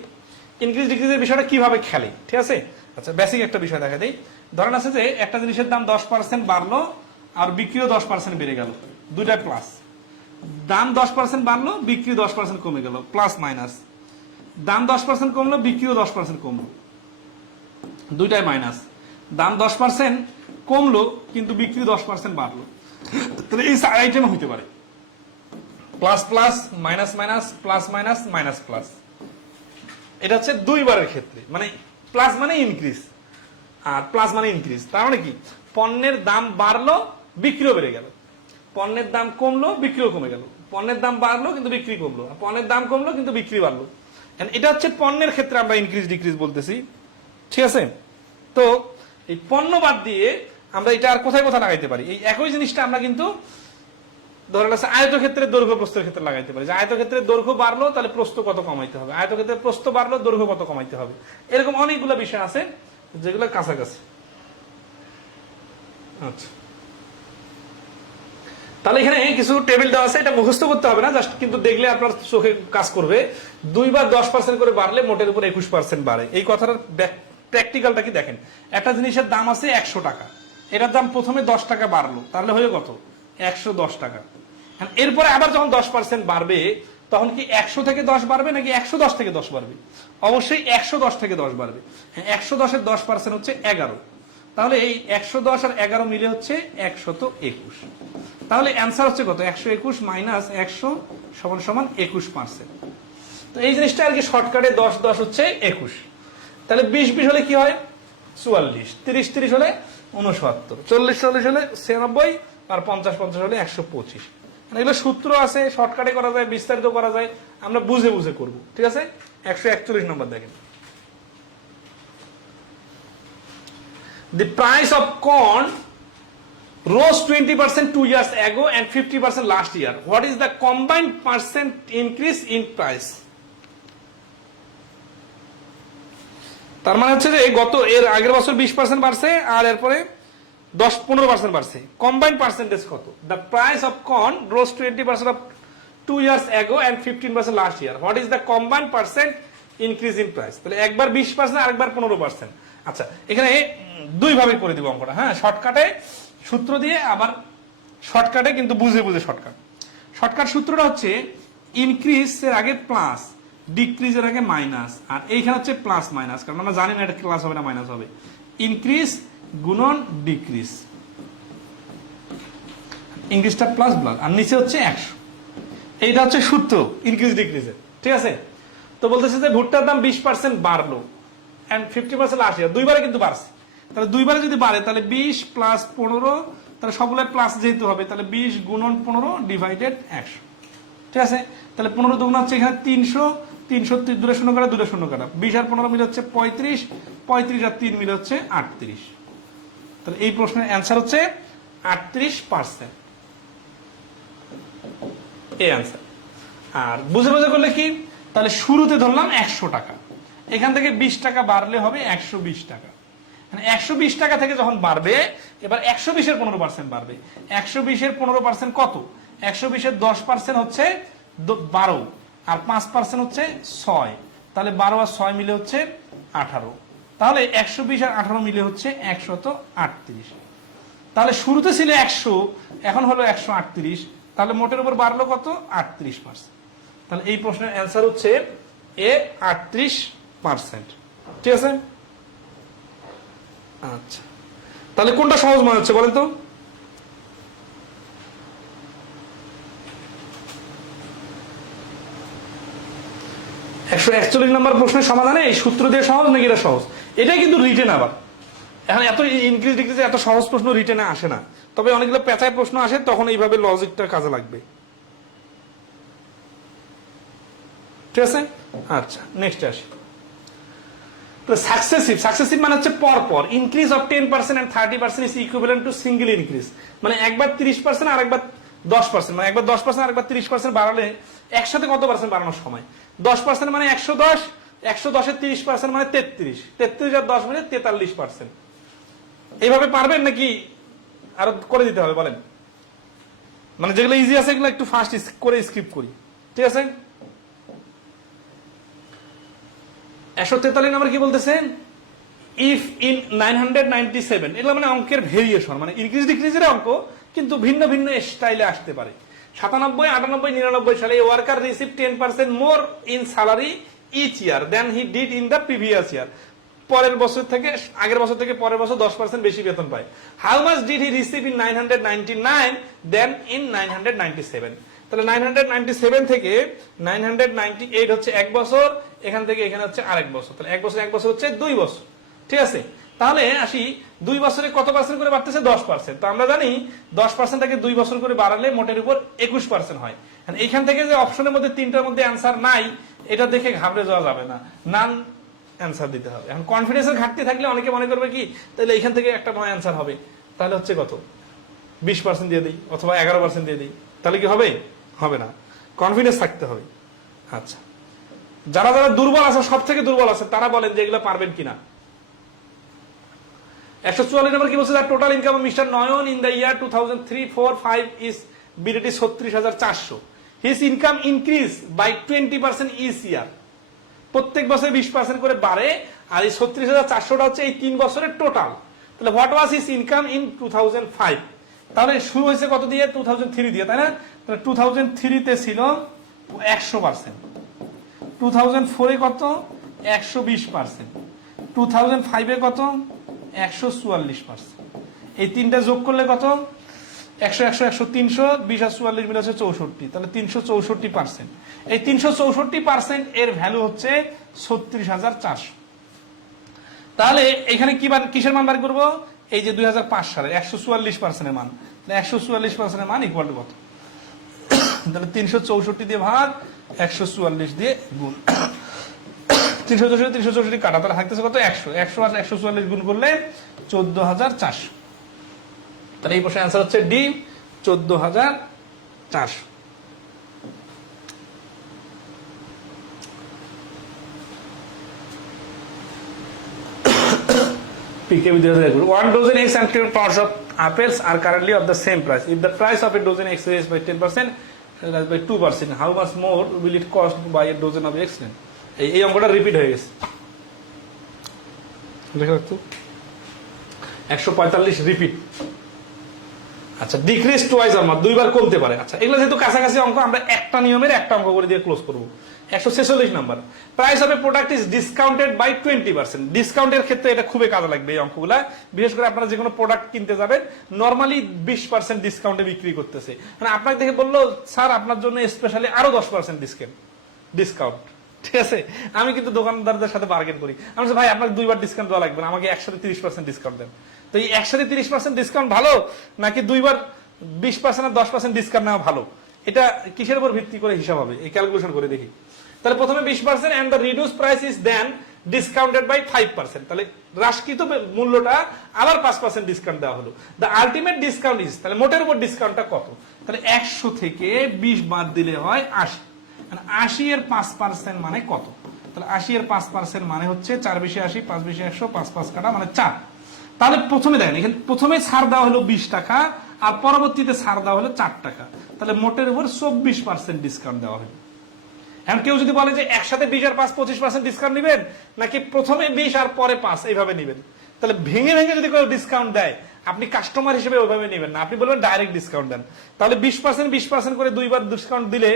ইনক্রিজ ডিক্রিজের বিষয়টা কিভাবে খেলে, ঠিক আছে? আচ্ছা, বেসিক একটা বিষয় দেখা দেই। ধরেন আছে যে একটা জিনিসের দাম 10% বাড়লো আর বিক্রিও 10% বেড়ে গেল, দুইটাই প্লাস। দাম 10% বাড়লো, বিক্রি 10% কমে গেল, প্লাস মাইনাস। দাম 10% কমলো, বিক্রিও 10% কমলো, দুইটাই মাইনাস। দাম 10% কমলো কিন্তু বিক্রি 10% বাড়লো, তাহলে এই আইটেম হইতে পারে plus plus minus minus plus minus minus plus. এটা হচ্ছে দুইবারের ক্ষেত্রে, মানে প্লাস মানে ইনক্রিজ আর প্লাস মানে ইনক্রিজ। তার মানে কি পণ্যের দাম বাড়লো বিক্রিও বেড়ে গেল, পণ্যের দাম কমলো বিক্রিও কমে গেল, পণ্যের দাম বাড়লো কিন্তু বিক্রি কমলো, পণ্যের দাম কমলো কিন্তু বিক্রি বাড়লো। এটা হচ্ছে পণ্যের ক্ষেত্রে আমরা ইনক্রিজ ডিক্রিজ বলতেছি, ঠিক আছে? তো এই পণ্য বাদ দিয়ে আমরা এটা আর কোথায় কোথায় লাগাইতে পারি? এই একই জিনিসটা আমরা কিন্তু ধরে আছে আয়তক্ষেত্রের দৈর্ঘ্য প্রস্থের ক্ষেত্রে লাগাইতে পারি, যে আয়তক্ষেত্রের দৈর্ঘ্য বাড়লো তাহলে প্রস্থ কত কমাইতে হবে, আয়তক্ষেত্রের প্রস্থ বাড়লো দৈর্ঘ্য কত কমাইতে হবে। এরকম অনেকগুলো বিষয় আছে যেগুলো কাছাকাছি। আচ্ছা, তাহলে এখানে কিছু টেবিল দেওয়া আছে, এটা মুখস্থ করতে হবে না, জাস্ট কিন্তু দেখলে আপনার চোখে কাজ করবে। 2 বার 10% করে বাড়লে মোটের উপর 21% বাড়ে। এই কথাটার প্র্যাকটিক্যালটা কি দেখেন, একটা জিনিসের দাম আছে 100 টাকা, এটার দাম প্রথমে 10 টাকা বাড়লো, তাহলে হয়ে কত? 110 টাকা। এরপরে আবার যখন 10% বাড়বে তখন কি 100 থেকে 10 বাড়বে নাকি 110 থেকে 10 বাড়বে? অবশ্যই 110 থেকে 10 বাড়বে। 110 এর 10% হচ্ছে 11, তাহলে এই 110 আর 11 মিলে হচ্ছে 121। তাহলে অ্যান্সার হচ্ছে কত? 121 মাইনাস 100 সমান সমান 21%। তো এই জিনিসটা আর কি শর্টকাটে 10 10 হচ্ছে 21। তাহলে 20 20 হলে কি হয়? 44, 30 30 হলে 69, 40 40 হলে 96, আর 50 50 হলে 125। এগুলো সূত্র আছে, শর্টকাটে করা যায়, বিস্তারিত করা যায়, আমরা বুঝে বুঝে করব, ঠিক আছে? 141 নম্বর দেখেন, the price of corn rose 20% 2 years ago and 50% last year. What is the combined percent increase in price? তার মানে হচ্ছে যে এর আগের বছর 20% বাড়ছে আর এরপরে 10-15% বাড়ছে। কম্বাইন্ড পার্সেন্টেজ কত? The price of corn rose 20% of 2 years ago and 15% last year. What is the combined percent increase in price? তাহলে একবার 20% আরেকবার 15%। আচ্ছা, এখানে দুই ভাবে করে দিব অঙ্কটা, হ্যাঁ, শর্টকাটে সূত্র দিয়ে, আবার শর্টকাটে কিন্তু বুঝে বুঝে শর্টকাট। শর্টকাট সূত্রটা হচ্ছে ইনক্রিজ এর আগে প্লাস, ডিক্রিজ এর আগে মাইনাস, আর এইখানে হচ্ছে প্লাস মাইনাস, কারণ আমরা জানি না এটা প্লাস হবে না মাইনাস হবে। ইনক্রিজ গুণন ডিক্রিজ, ইংলিশটা প্লাস প্লাস, আর নিচে হচ্ছে 100। এইটা হচ্ছে সূত্র ইনক্রিজ ডিক্রিজের, ঠিক আছে? তো বলতেছে যে ভুট্টার দাম 20% বাড়লো এন্ড 50% লাস্ট ইয়ার, দুইবারে কিন্তু বাড়ছে। তাহলে দুইবারে যদি বাড়ে তাহলে 20 প্লাস 15, তাহলে সবগুলো প্লাস যেহেতু হবে, তাহলে 20 গুণন 15 ডিভাইডেড 100, ঠিক আছে? তাহলে 15 দুগুণ হচ্ছে এখানে 300, 300 দূরে শূন্য কাটা, দূরে শূন্য কাটা, 20 আর 15 মিলে হচ্ছে 35, 35 আর 3 মিলে হচ্ছে 38। তাহলে এই প্রশ্নের অ্যান্সার হচ্ছে 38%, এই অ্যান্সার। আর বুঝে বুঝে করলে কি, তাহলে শুরুতে ধরলাম 100 টাকা, এখান থেকে 20 টাকা বাড়লে হবে 120 টাকা। 120 টাকা থেকে যখন বাড়বে, এবার 120 এর 15% বাড়বে। 120 এর 15% কত? 120 এর 10% হচ্ছে 12, আর 5% হচ্ছে 6, তাহলে 12 আর 6 মিলে হচ্ছে 18। তাহলে 120 আর 18 মিলে হচ্ছে 138। তাহলে শুরুতে ছিল 100, এখন হলো 138, তাহলে মোটের উপর বাড়লো কত? 38%। তাহলে এই প্রশ্নের অ্যান্সার হচ্ছে এ 38%, ঠিক আছে? আচ্ছা, তাহলে কোনটা সহজ মনে হচ্ছে বলেন তো? একশো 41 নম্বর প্রশ্নের সমাধানে এই সূত্র দিয়ে সহজ নাকি এটা সহজ? এটাই কিন্তু রিটেন। আবার এখন এত ইনক্রিজ ডিক্রিজে এত সহজ প্রশ্ন রিটেনে আসে না, তবে অনেকগুলো পেঁচায় প্রশ্ন আসে, তখন এইভাবে লজিকটা কাজে লাগবে, ঠিক আছে? আচ্ছা, নেক্সট আসি। তো সাকসেসিভ মানে হচ্ছে পর পর। Increase of 10% and 30% is equivalent to single increase, মানে একবার 30% আর একবার 10%, মানে একবার 10% আর একবার 30% বাড়ালে একসাথে কত পার্সেন্ট বাড়ানোর সময়? 10% মানে 110, 110 এর 30% মানে 33, 33 আর 10 মানে 43%। এইভাবে পারবেন নাকি আরো করে দিতে হবে বলেন? মানে যেগুলো ইজি আছে এগুলো একটু ফাস্ট করে স্কিপ করি, ঠিক আছে? 143 নম্বর কি বলতেছেন? ইফ ইন 997, এগুলো মানে অঙ্কের ভেরিয়েশন, মানে ইনক্রিজ ডিক্রিজের অঙ্ক, কিন্তু ভিন্ন ভিন্ন স্টাইলে আসতে পারে। 97, 98, 99 সালে a worker receive 10% more in salary each year than he did in the previous year. পরের বছর থেকে, আগের বছর থেকে পরের বছর 10% বেশি বেতন পায়। How much did he receive in 999 than in 997? তাহলে 997 থেকে 998 হচ্ছে 1 বছর, এখান থেকে এখানে হচ্ছে আরেক বছর, তাহলে 1 বছর 1 বছর হচ্ছে 2 বছর, ঠিক আছে? তাহলে আসি 2 বছরে কত পার্সেন্ট করে বাড়তেছে? 10%। তো আমরা জানি 10%টাকে 2 বছর করে বাড়ালে মোটের উপর 21% হয়। এইখান থেকে যে অপশনের মধ্যে 3টার মধ্যে অ্যান্সার নাই, এটা দেখে ঘাবড়ে যাওয়া যাবে না, নান অ্যান্সার দিতে হবে। এখন কনফিডেন্সের ঘাটতি থাকলে অনেকে মনে করবে কি তাহলে এইখান থেকে একটা নয় অ্যান্সার হবে, তাহলে হচ্ছে কত 20% দিয়ে দিই অথবা 11% দিয়ে দিই, তাহলে কি হবে? হবে না, কনফিডেন্স থাকতে হবে। আচ্ছা, যারা যারা দুর্বল আছে, সব থেকে দুর্বল আছে, তারা বলেন যে এগুলো পারবেন কিনা। 144 নম্বর কি বলছে? Total income of mister Nayan in the year 2003-4-5 is BDT 36,400। His income increase by 20% each year. প্রত্যেক বছরে 20% করে বাড়ে, আর এই 36,400টা হচ্ছে এই 3 বছরের টোটাল। তাহলে what was his income in 2005? তাহলে শুরু হয়েছে কত দিয়ে? 2003 দিয়ে, তাই না? তাহলে 2003-তে ছিল 100%, 2004-এ কত? 120%, 2005-এ কত? 144%। এই তিনটা যোগ করলে কত? 100, 100, 100, 300, 20 আর 44 মিলে হচ্ছে 64। তাহলে 364%। এই 364% এর ভ্যালু হচ্ছে 36,400। তাহলে এখানে কি কিসের মান বার করবো? এই যে 2005 সালে 144%-এর মান। 144%-এর মান ইকুয়াল টু কত? তাহলে 364 দিয়ে ভাগ, 144 দিয়ে গুণ। 364 কাটা, তাহলে থাকতেছে কত? 100। 100 আর 144 গুণ করলে 14,400। তাহলে এই প্রশ্নের অ্যান্সার হচ্ছে D, 14,400। PKB 2000। 1 dozen eggs and 10 pounds of apples are currently of the same price. If the price of a dozen eggs is by 10%, rise by 2%, how much more will it cost by a dozen of eggs? এই অঙ্কটা repeat হয়ে গেছে, দেখে রাখতো 145 repeat. আচ্ছা, decrease twice or more, দুইবার কমতে পারে। আচ্ছা, এগুলো যেহেতু কাছাকাছি অঙ্ক, আমরা একটা নিয়মের একটা অঙ্ক করে দিয়ে ক্লোজ করব। 146 number, price of a product is discounted by 20%। ডিসকাউন্টের ক্ষেত্রে এটা খুবই কাজে লাগবে এই অঙ্কগুলা, বিশেষ করে আপনারা যে কোনো প্রোডাক্ট কিনতে যাবেন, নরমালি 20% ডিসকাউন্টে বিক্রি করতেছে, মানে আপনাকে দেখে বললো স্যার আপনার জন্য স্পেশালি আরো 10% ডিসকাউন্ট। ঠিক আছে, আমি কিন্তু দোকানদারদের সাথে বার্গেন করি, আমি ভাই আপনাকে 2বার ডিসকাউন্ট দেওয়া লাগবে না, আমাকে একসাথে 30% ডিসকাউন্ট দেন। তো এই একসাথে 30% ডিসকাউন্ট ভালো, নাকি 2বার 20% আর 10% ডিসকাউন্ট নেওয়া ভালো? এটা কিসের উপর ভিত্তি করে হিসাব হবে? এই ক্যালকুলেশন করে দেখি। তাহলে প্রথমে 20% and the reduce price is then discounted by 5%। তাহলে হ্রাসকৃত মূল্যটা আবার 5% ডিসকাউন্ট দেওয়া হলো। দ্য আলটিমেট ডিসকাউন্ট ইজ, তাহলে মোটের উপর ডিসকাউন্টটা কত? তাহলে 100 থেকে 20 বাদ দিলে হয় 80। 80 এর 5% মানে কত? তাহলে 80 এর 5% মানে হচ্ছে 4 বেশি 80, 5 বেশি 100, 5 5 কাটা মানে 4। তাহলে প্রথমে দেখেন, এখানে প্রথমে ছাড় দেওয়া হলো 20 টাকা, আর পরবর্তীতে ছাড় দেওয়া হলো 4 টাকা। তাহলে মোটের উপর 24% ডিসকাউন্ট দেওয়া হলো। এখন কেউ যদি বলে যে একসাথে 20 আর 5 25% ডিসকাউন্ট নেবেন, নাকি প্রথমে 20 আর পরে 5 এইভাবে নেবেন, তাহলে ভেঙে ভেঙে যদি কেউ ডিসকাউন্ট দেয়, আপনি কাস্টমার হিসেবে ওইভাবে নেবেন না, আপনি বলবেন ডাইরেক্ট ডিসকাউন্ট দেন। তাহলে 20% 20% করে 2বার ডিসকাউন্ট দিলে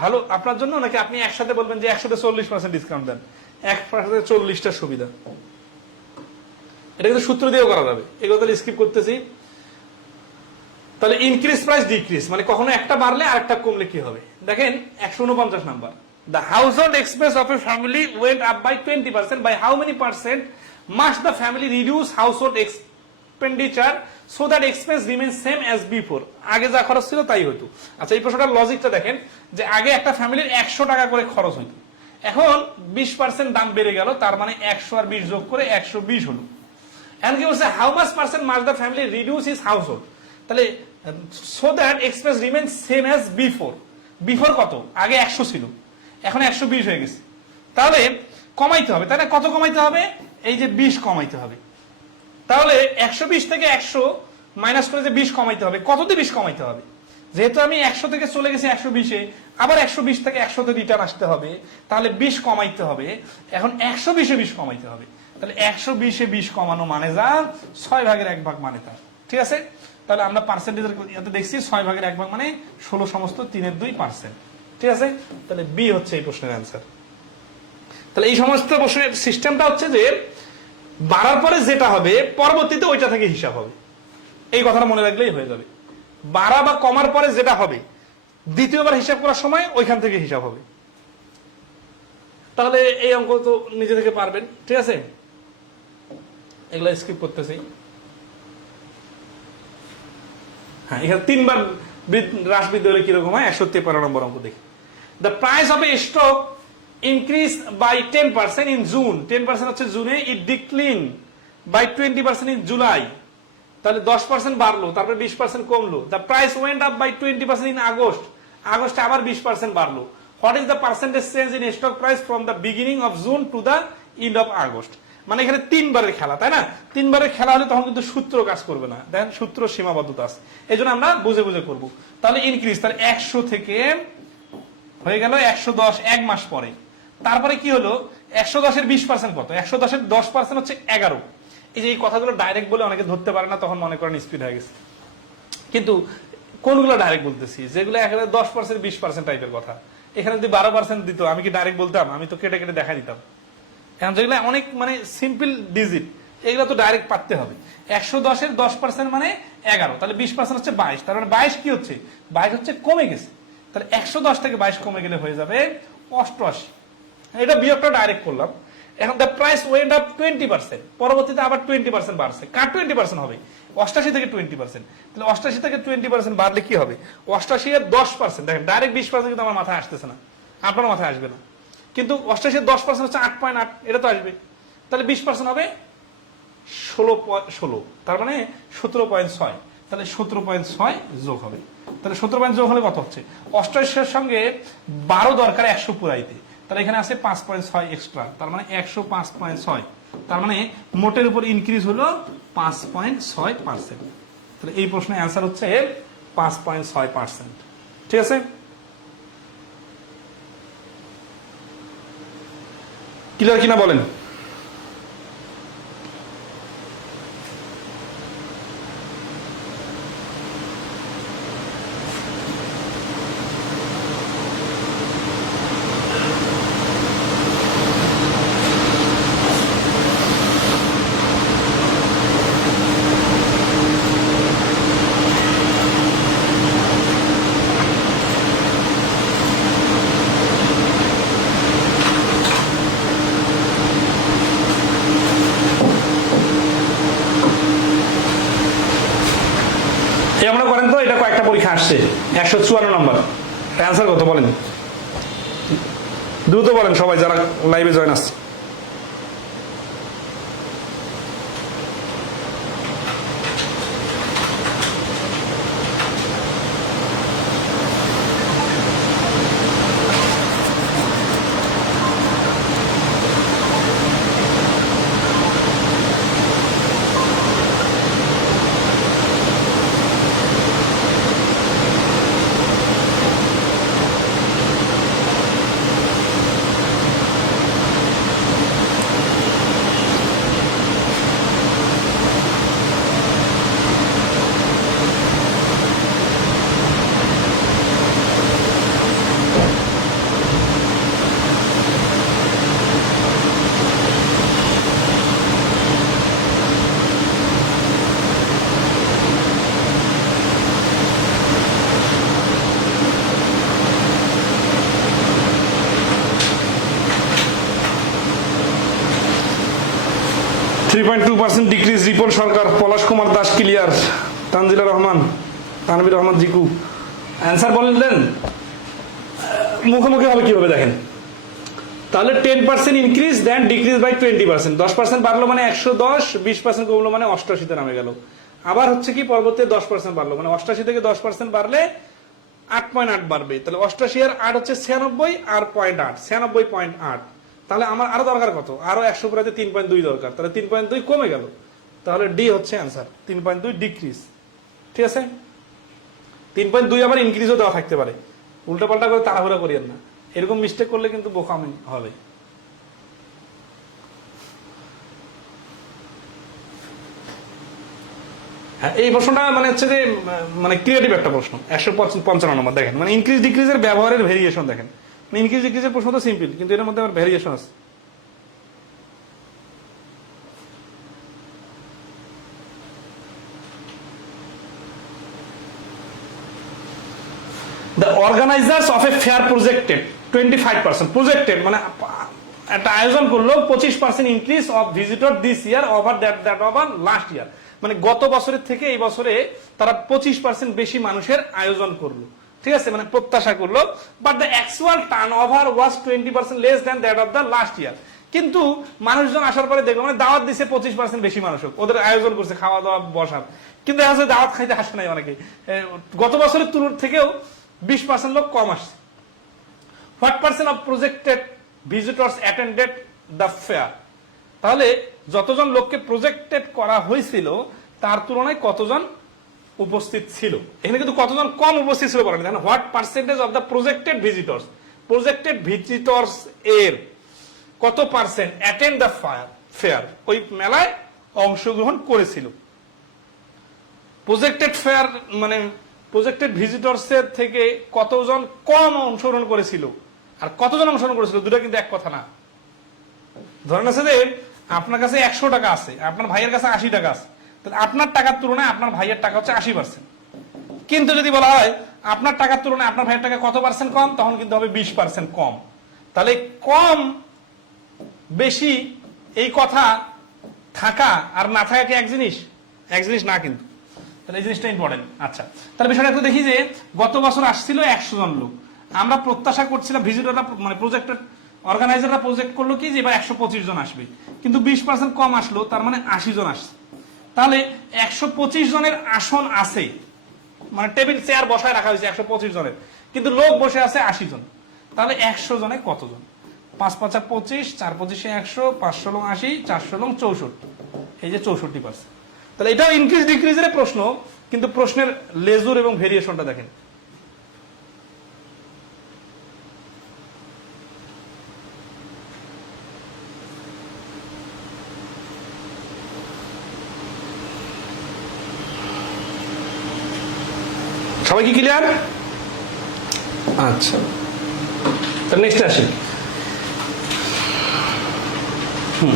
ভালো আপনার জন্য, নাকি আপনি একসাথে বলবেন যে একসাথে 40% ডিসকাউন্ট দেন, একসাথে 40টা সুবিধা? এটা কিন্তু সূত্র দিয়েও করা যাবে, এগুলো তাহলে স্কিপ করতেছি। তাহলে ইনক্রিজ প্রাইস ডিক্রিজ মানে কখনো একটা বাড়লে আর একটা কমলে কি হবে? দেখেন 149 number, the household expense of a family went up by 20%, by how many percent must the family reduce household expenditure so that expense remains same as before? আগে যা খরচ ছিল তাই হতো। আচ্ছা, এই প্রশ্নটার লজিকটা দেখেন, যে আগে একটা ফ্যামিলির 100 টাকা করে খরচ হইতো, এখন 20% দাম বেড়ে গেল, তার মানে 100 আর 20 যোগ করে 120 হলো। এখন কি বলছে, how much percent must the family reduce his household, তাহলে so that expense remains same as before. Before কত? আগে 100 ছিল, এখন 120 হয়ে গেছে। তাহলে কমাইতে হবে, তাহলে কত কমাইতে হবে? এই যে 20 কমাইতে হবে। তাহলে 120 থেকে 100 মাইনাস করে যে 20 কমাইতে হবে, কততে 20 কমাইতে হবে? যেহেতু আমি 100 থেকে চলে গেছি 120-এ, আবার 120 থেকে 100-তে রিটার্ন আসতে হবে, তাহলে 20 কমাইতে হবে। এখন 120-এ 20 কমাইতে হবে, তাহলে 120-এ 20 কমানো মানে যা, 6 ভাগের 1 ভাগ মানে তা। ঠিক আছে, তাহলে আমরা পার্সেন্টেজের ইয়াতে দেখছি 6 ভাগের 1 ভাগ মানে 16 সমস্ত 3/2%। ঠিক আছে, তাহলে বি হচ্ছে এই প্রশ্নের অ্যান্সার। তাহলে এই সমস্ত প্রশ্নের সিস্টেমটা হচ্ছে যে বাড়ার পরে যেটা হবে পরবর্তীতে ওইটা থেকে হিসাব হবে, এই কথাটা মনে রাখলেই হয়ে যাবে। বাড়া বা কমার পরে যেটা হবে দ্বিতীয়বার হিসাব করার সময় ওইখান থেকে হিসাব হবে। তাহলে এই অঙ্ক তো নিজে থেকে পারবেন। ঠিক আছে, এগুলো স্কিপ করতেছি। হ্যাঁ, এখানে 3 বার হ্রাস বৃদ্ধি হলে কিরকম হয়? 153 নম্বর অঙ্ক দেখি। The price of a stock increase by 10% in June, 10% হচ্ছে জুনে, it decline by 20% in July, তাহলে 10% বাড়লো, তারপরে 20% কমলো। The price went up by 20% in August, আগস্টে আবার 20% বাড়লো। What is the percentage change in stock price from the beginning of June to the end of August? মানে এখানে 3 বারের খেলা, তাই না? 3 বারের খেলা হলে তখন কিন্তু সূত্র কাজ করবে না, দেখেন সূত্র সীমাবদ্ধতা আছে, এই জন্য আমরা বুঝে বুঝে করবো। তাহলে ইনক্রিজ, তাহলে 100 থেকে হয়ে গেল 110 এক মাস পরে। তারপরে কি হলো? 110 এর 20% কত? 110 এর 10% হচ্ছে 11। এই যে এই কথাগুলো ডাইরেক্ট বলে অনেকে ধরতে পারে না, তখন মনে করেন স্পিড হয়ে গেছে। কিন্তু কোনগুলো ডাইরেক্ট বলতেছি? যেগুলো একেবারে 10% 20% টাইপের কথা। এখানে যদি 12% দিত, আমি কি ডাইরেক্ট বলতাম? আমি তো কেটে কেটে দেখা দিতাম। এখন যেগুলো অনেক মানে সিম্পল ডিজিট, এগুলো তো ডাইরেক্ট পারতে হবে। 110 এর 10% মানে 11, তাহলে 20% হচ্ছে 22, তার মানে 22 কি হচ্ছে? 22 হচ্ছে কমে গেছে। তাহলে 110 থেকে 22 কমে গেলে হয়ে যাবে 88। এটা বিয়োগটা ডাইরেক্ট করলাম। এখন দ্য প্রাইস ওয়েন্ট আপ 20%, পরবর্তীতে আবার 20% বাড়ছে। কার 20% হবে? 88 থেকে 20%। তাহলে 88 থেকে 20% বাড়লে কি হবে? 88 এর 10%, দেখেন ডাইরেক্ট 20% কিন্তু আমার মাথায় আসতেছে না, আপনার মাথায় আসবে না, কিন্তু 88 এর 10% হচ্ছে 8.8, এটা তো আসবে। তাহলে 20% হবে 16, তার মানে 17.6, তাহলে 17.6 যোগ হবে। তাহলে 17 যোগ হলে কত হচ্ছে? 88 এর সঙ্গে 12 দরকার 100 পুরাইতে, তাহলে এখানে আছে 5.6 এক্সট্রা, তার মানে 105.6, তার মানে মোটের উপর ইনক্রিজ হলো 5.6%। তাহলে এই প্রশ্নের অ্যান্সার হচ্ছে 5.6%। ঠিক আছে? ক্লিয়ার কিনা বলেন? আমরা করেন তো, এটা কয়েকটা পরীক্ষা আসছে। 154 নম্বর, অ্যান্সার কত বলেন? দ্রুত বলেন সবাই যারা লাইভে জয়েন আসছে। $3.2% ডিক্রিজ, রিপন সরকার, পলাশ কুমার দাস ক্লিয়ার, তানজিলা রহমান, তানভীর রহমান জিকু। অ্যান্সার বললেন মুখোমুখি হবে কিভাবে দেখেন। তাহলে 10% ইনক্রিজ দেন ডিক্রিজ বাই 20%, 10% বাড়লো মানে 110, 20% কমলো মানে 88-তে নামে গেল। আবার হচ্ছে কি পরবর্তী 10% বাড়লো মানে 88 থেকে 10% বাড়লে 8.8 বাড়বে। তাহলে 88 আর 8 হচ্ছে 96 আর 0.8, 96.8। তাহলে আমার আরো দরকার কত? আরো 100 পুরাতে 3.2 দরকার, তাহলে 3.2 কমে গেল। তাহলে ডি হচ্ছে অ্যান্সার, 3.2 ডিক্রিজ। ঠিক আছে? 3.2 আবার ইনক্রিজও দেওয়া থাকতে পারে, উল্টা পাল্টা করে তাড়াহুড়া করিয়েন না, এরকম মিস্টেক করলে কিন্তু বোকামি হবে। হ্যাঁ, এই প্রশ্নটা মানে হচ্ছে যে মানে ক্রিয়েটিভ একটা প্রশ্ন। 155 নম্বর দেখেন, মানে ইনক্রিজ ডিক্রিজের ব্যবহারের ভেরিয়েশন দেখেন। ইনক্রিজ ডিক্রিজের প্রশ্ন তো সিম্পল, কিন্তু এর মধ্যে আবার ভেরিয়েশন আছে। The organizers of a fair projected 25%, projected মানে একটা আয়োজন করলো 25% increase of visitor this year over that over last year, মানে গত বছরের থেকে এই বছরে তারা 25% বেশি মানুষের আয়োজন করলো, ঠিক আছে, মানে প্রত্যাশা করলো, but the actual turn over was 20% less than that of the last year. কিন্তু মানুষজন আসার পরে দেখলো মানে দাওয়াত দিছে 25% বেশি মানুষ, ওদের আয়োজন করছে খাওয়া দাওয়া বসার, কিন্তু আসলে দাওয়াত খাইতে আসে নাই অনেকে, গত বছরের তুলনার থেকেও 20% লোক কম আসছে। What percent of projected visitors attended the fair, তাহলে যতজন লোককে প্রজেক্টেড করা হয়েছিল তার তুলনায় কতজন উপস্থিত ছিল, এখানে কিন্তু কতজন কম উপস্থিত ছিল বলেন, what percentage of the projected visitors, projected visitors এর কত পার্সেন্ট অ্যাটেন্ড দ্য ফেয়ার, ওই মেলায় অংশগ্রহণ করেছিল। প্রজেক্টেড ফেয়ার মানে প্রজেক্টেড ভিজিটর্স এর থেকে কতজন কম অংশগ্রহণ করেছিল আর কতজন অংশগ্রহণ করেছিল, দুটো কিন্তু এক কথা না। ধরেন আছে যে আপনার কাছে 100 টাকা আছে, আপনার ভাইয়ের কাছে 80 টাকা আছে, তাহলে আপনার টাকার তুলনায় আপনার ভাইয়ের টাকা হচ্ছে 80%। কিন্তু যদি বলা হয় আপনার টাকার তুলনায় আপনার ভাইয়ের টাকা কত পার্সেন্ট কম, তখন কিন্তু হবে 20% কম। তাহলে কম বেশি এই কথা থাকা আর না থাকা কি এক জিনিস? এক জিনিস না কিন্তু, তাহলে এই জিনিসটা ইম্পর্টেন্ট। আচ্ছা, তাহলে বিষয়টা একটু দেখি যে গত বছর আসছিল 100 জন লোক, আমরা প্রত্যাশা করছিলাম ভিজিটররা মানে প্রজেক্টের অর্গানাইজাররা প্রজেক্ট করলো কি যে এবার 125 জন আসবে, কিন্তু 20% কম আসলো, তার মানে 80 জন আসছে। তাহলে 125 জনের আসন আছে, মানে টেবিল চেয়ার বসায় রাখা হয়েছে 125 জনের, কিন্তু লোক বসে আছে 80 জন। তাহলে 100 জনে কতজন? 5 5 25, 4 25 100, 5 16 80, 4 16 64, এই যে 64%। তাহলে এটাও ইনক্রিজ ডিক্রিজের প্রশ্ন, কিন্তু প্রশ্নের লেজুর এবং ভেরিয়েশনটা দেখেন। সবাই কি ক্লিয়ার? আচ্ছা, তাহলে নেক্সট আসি।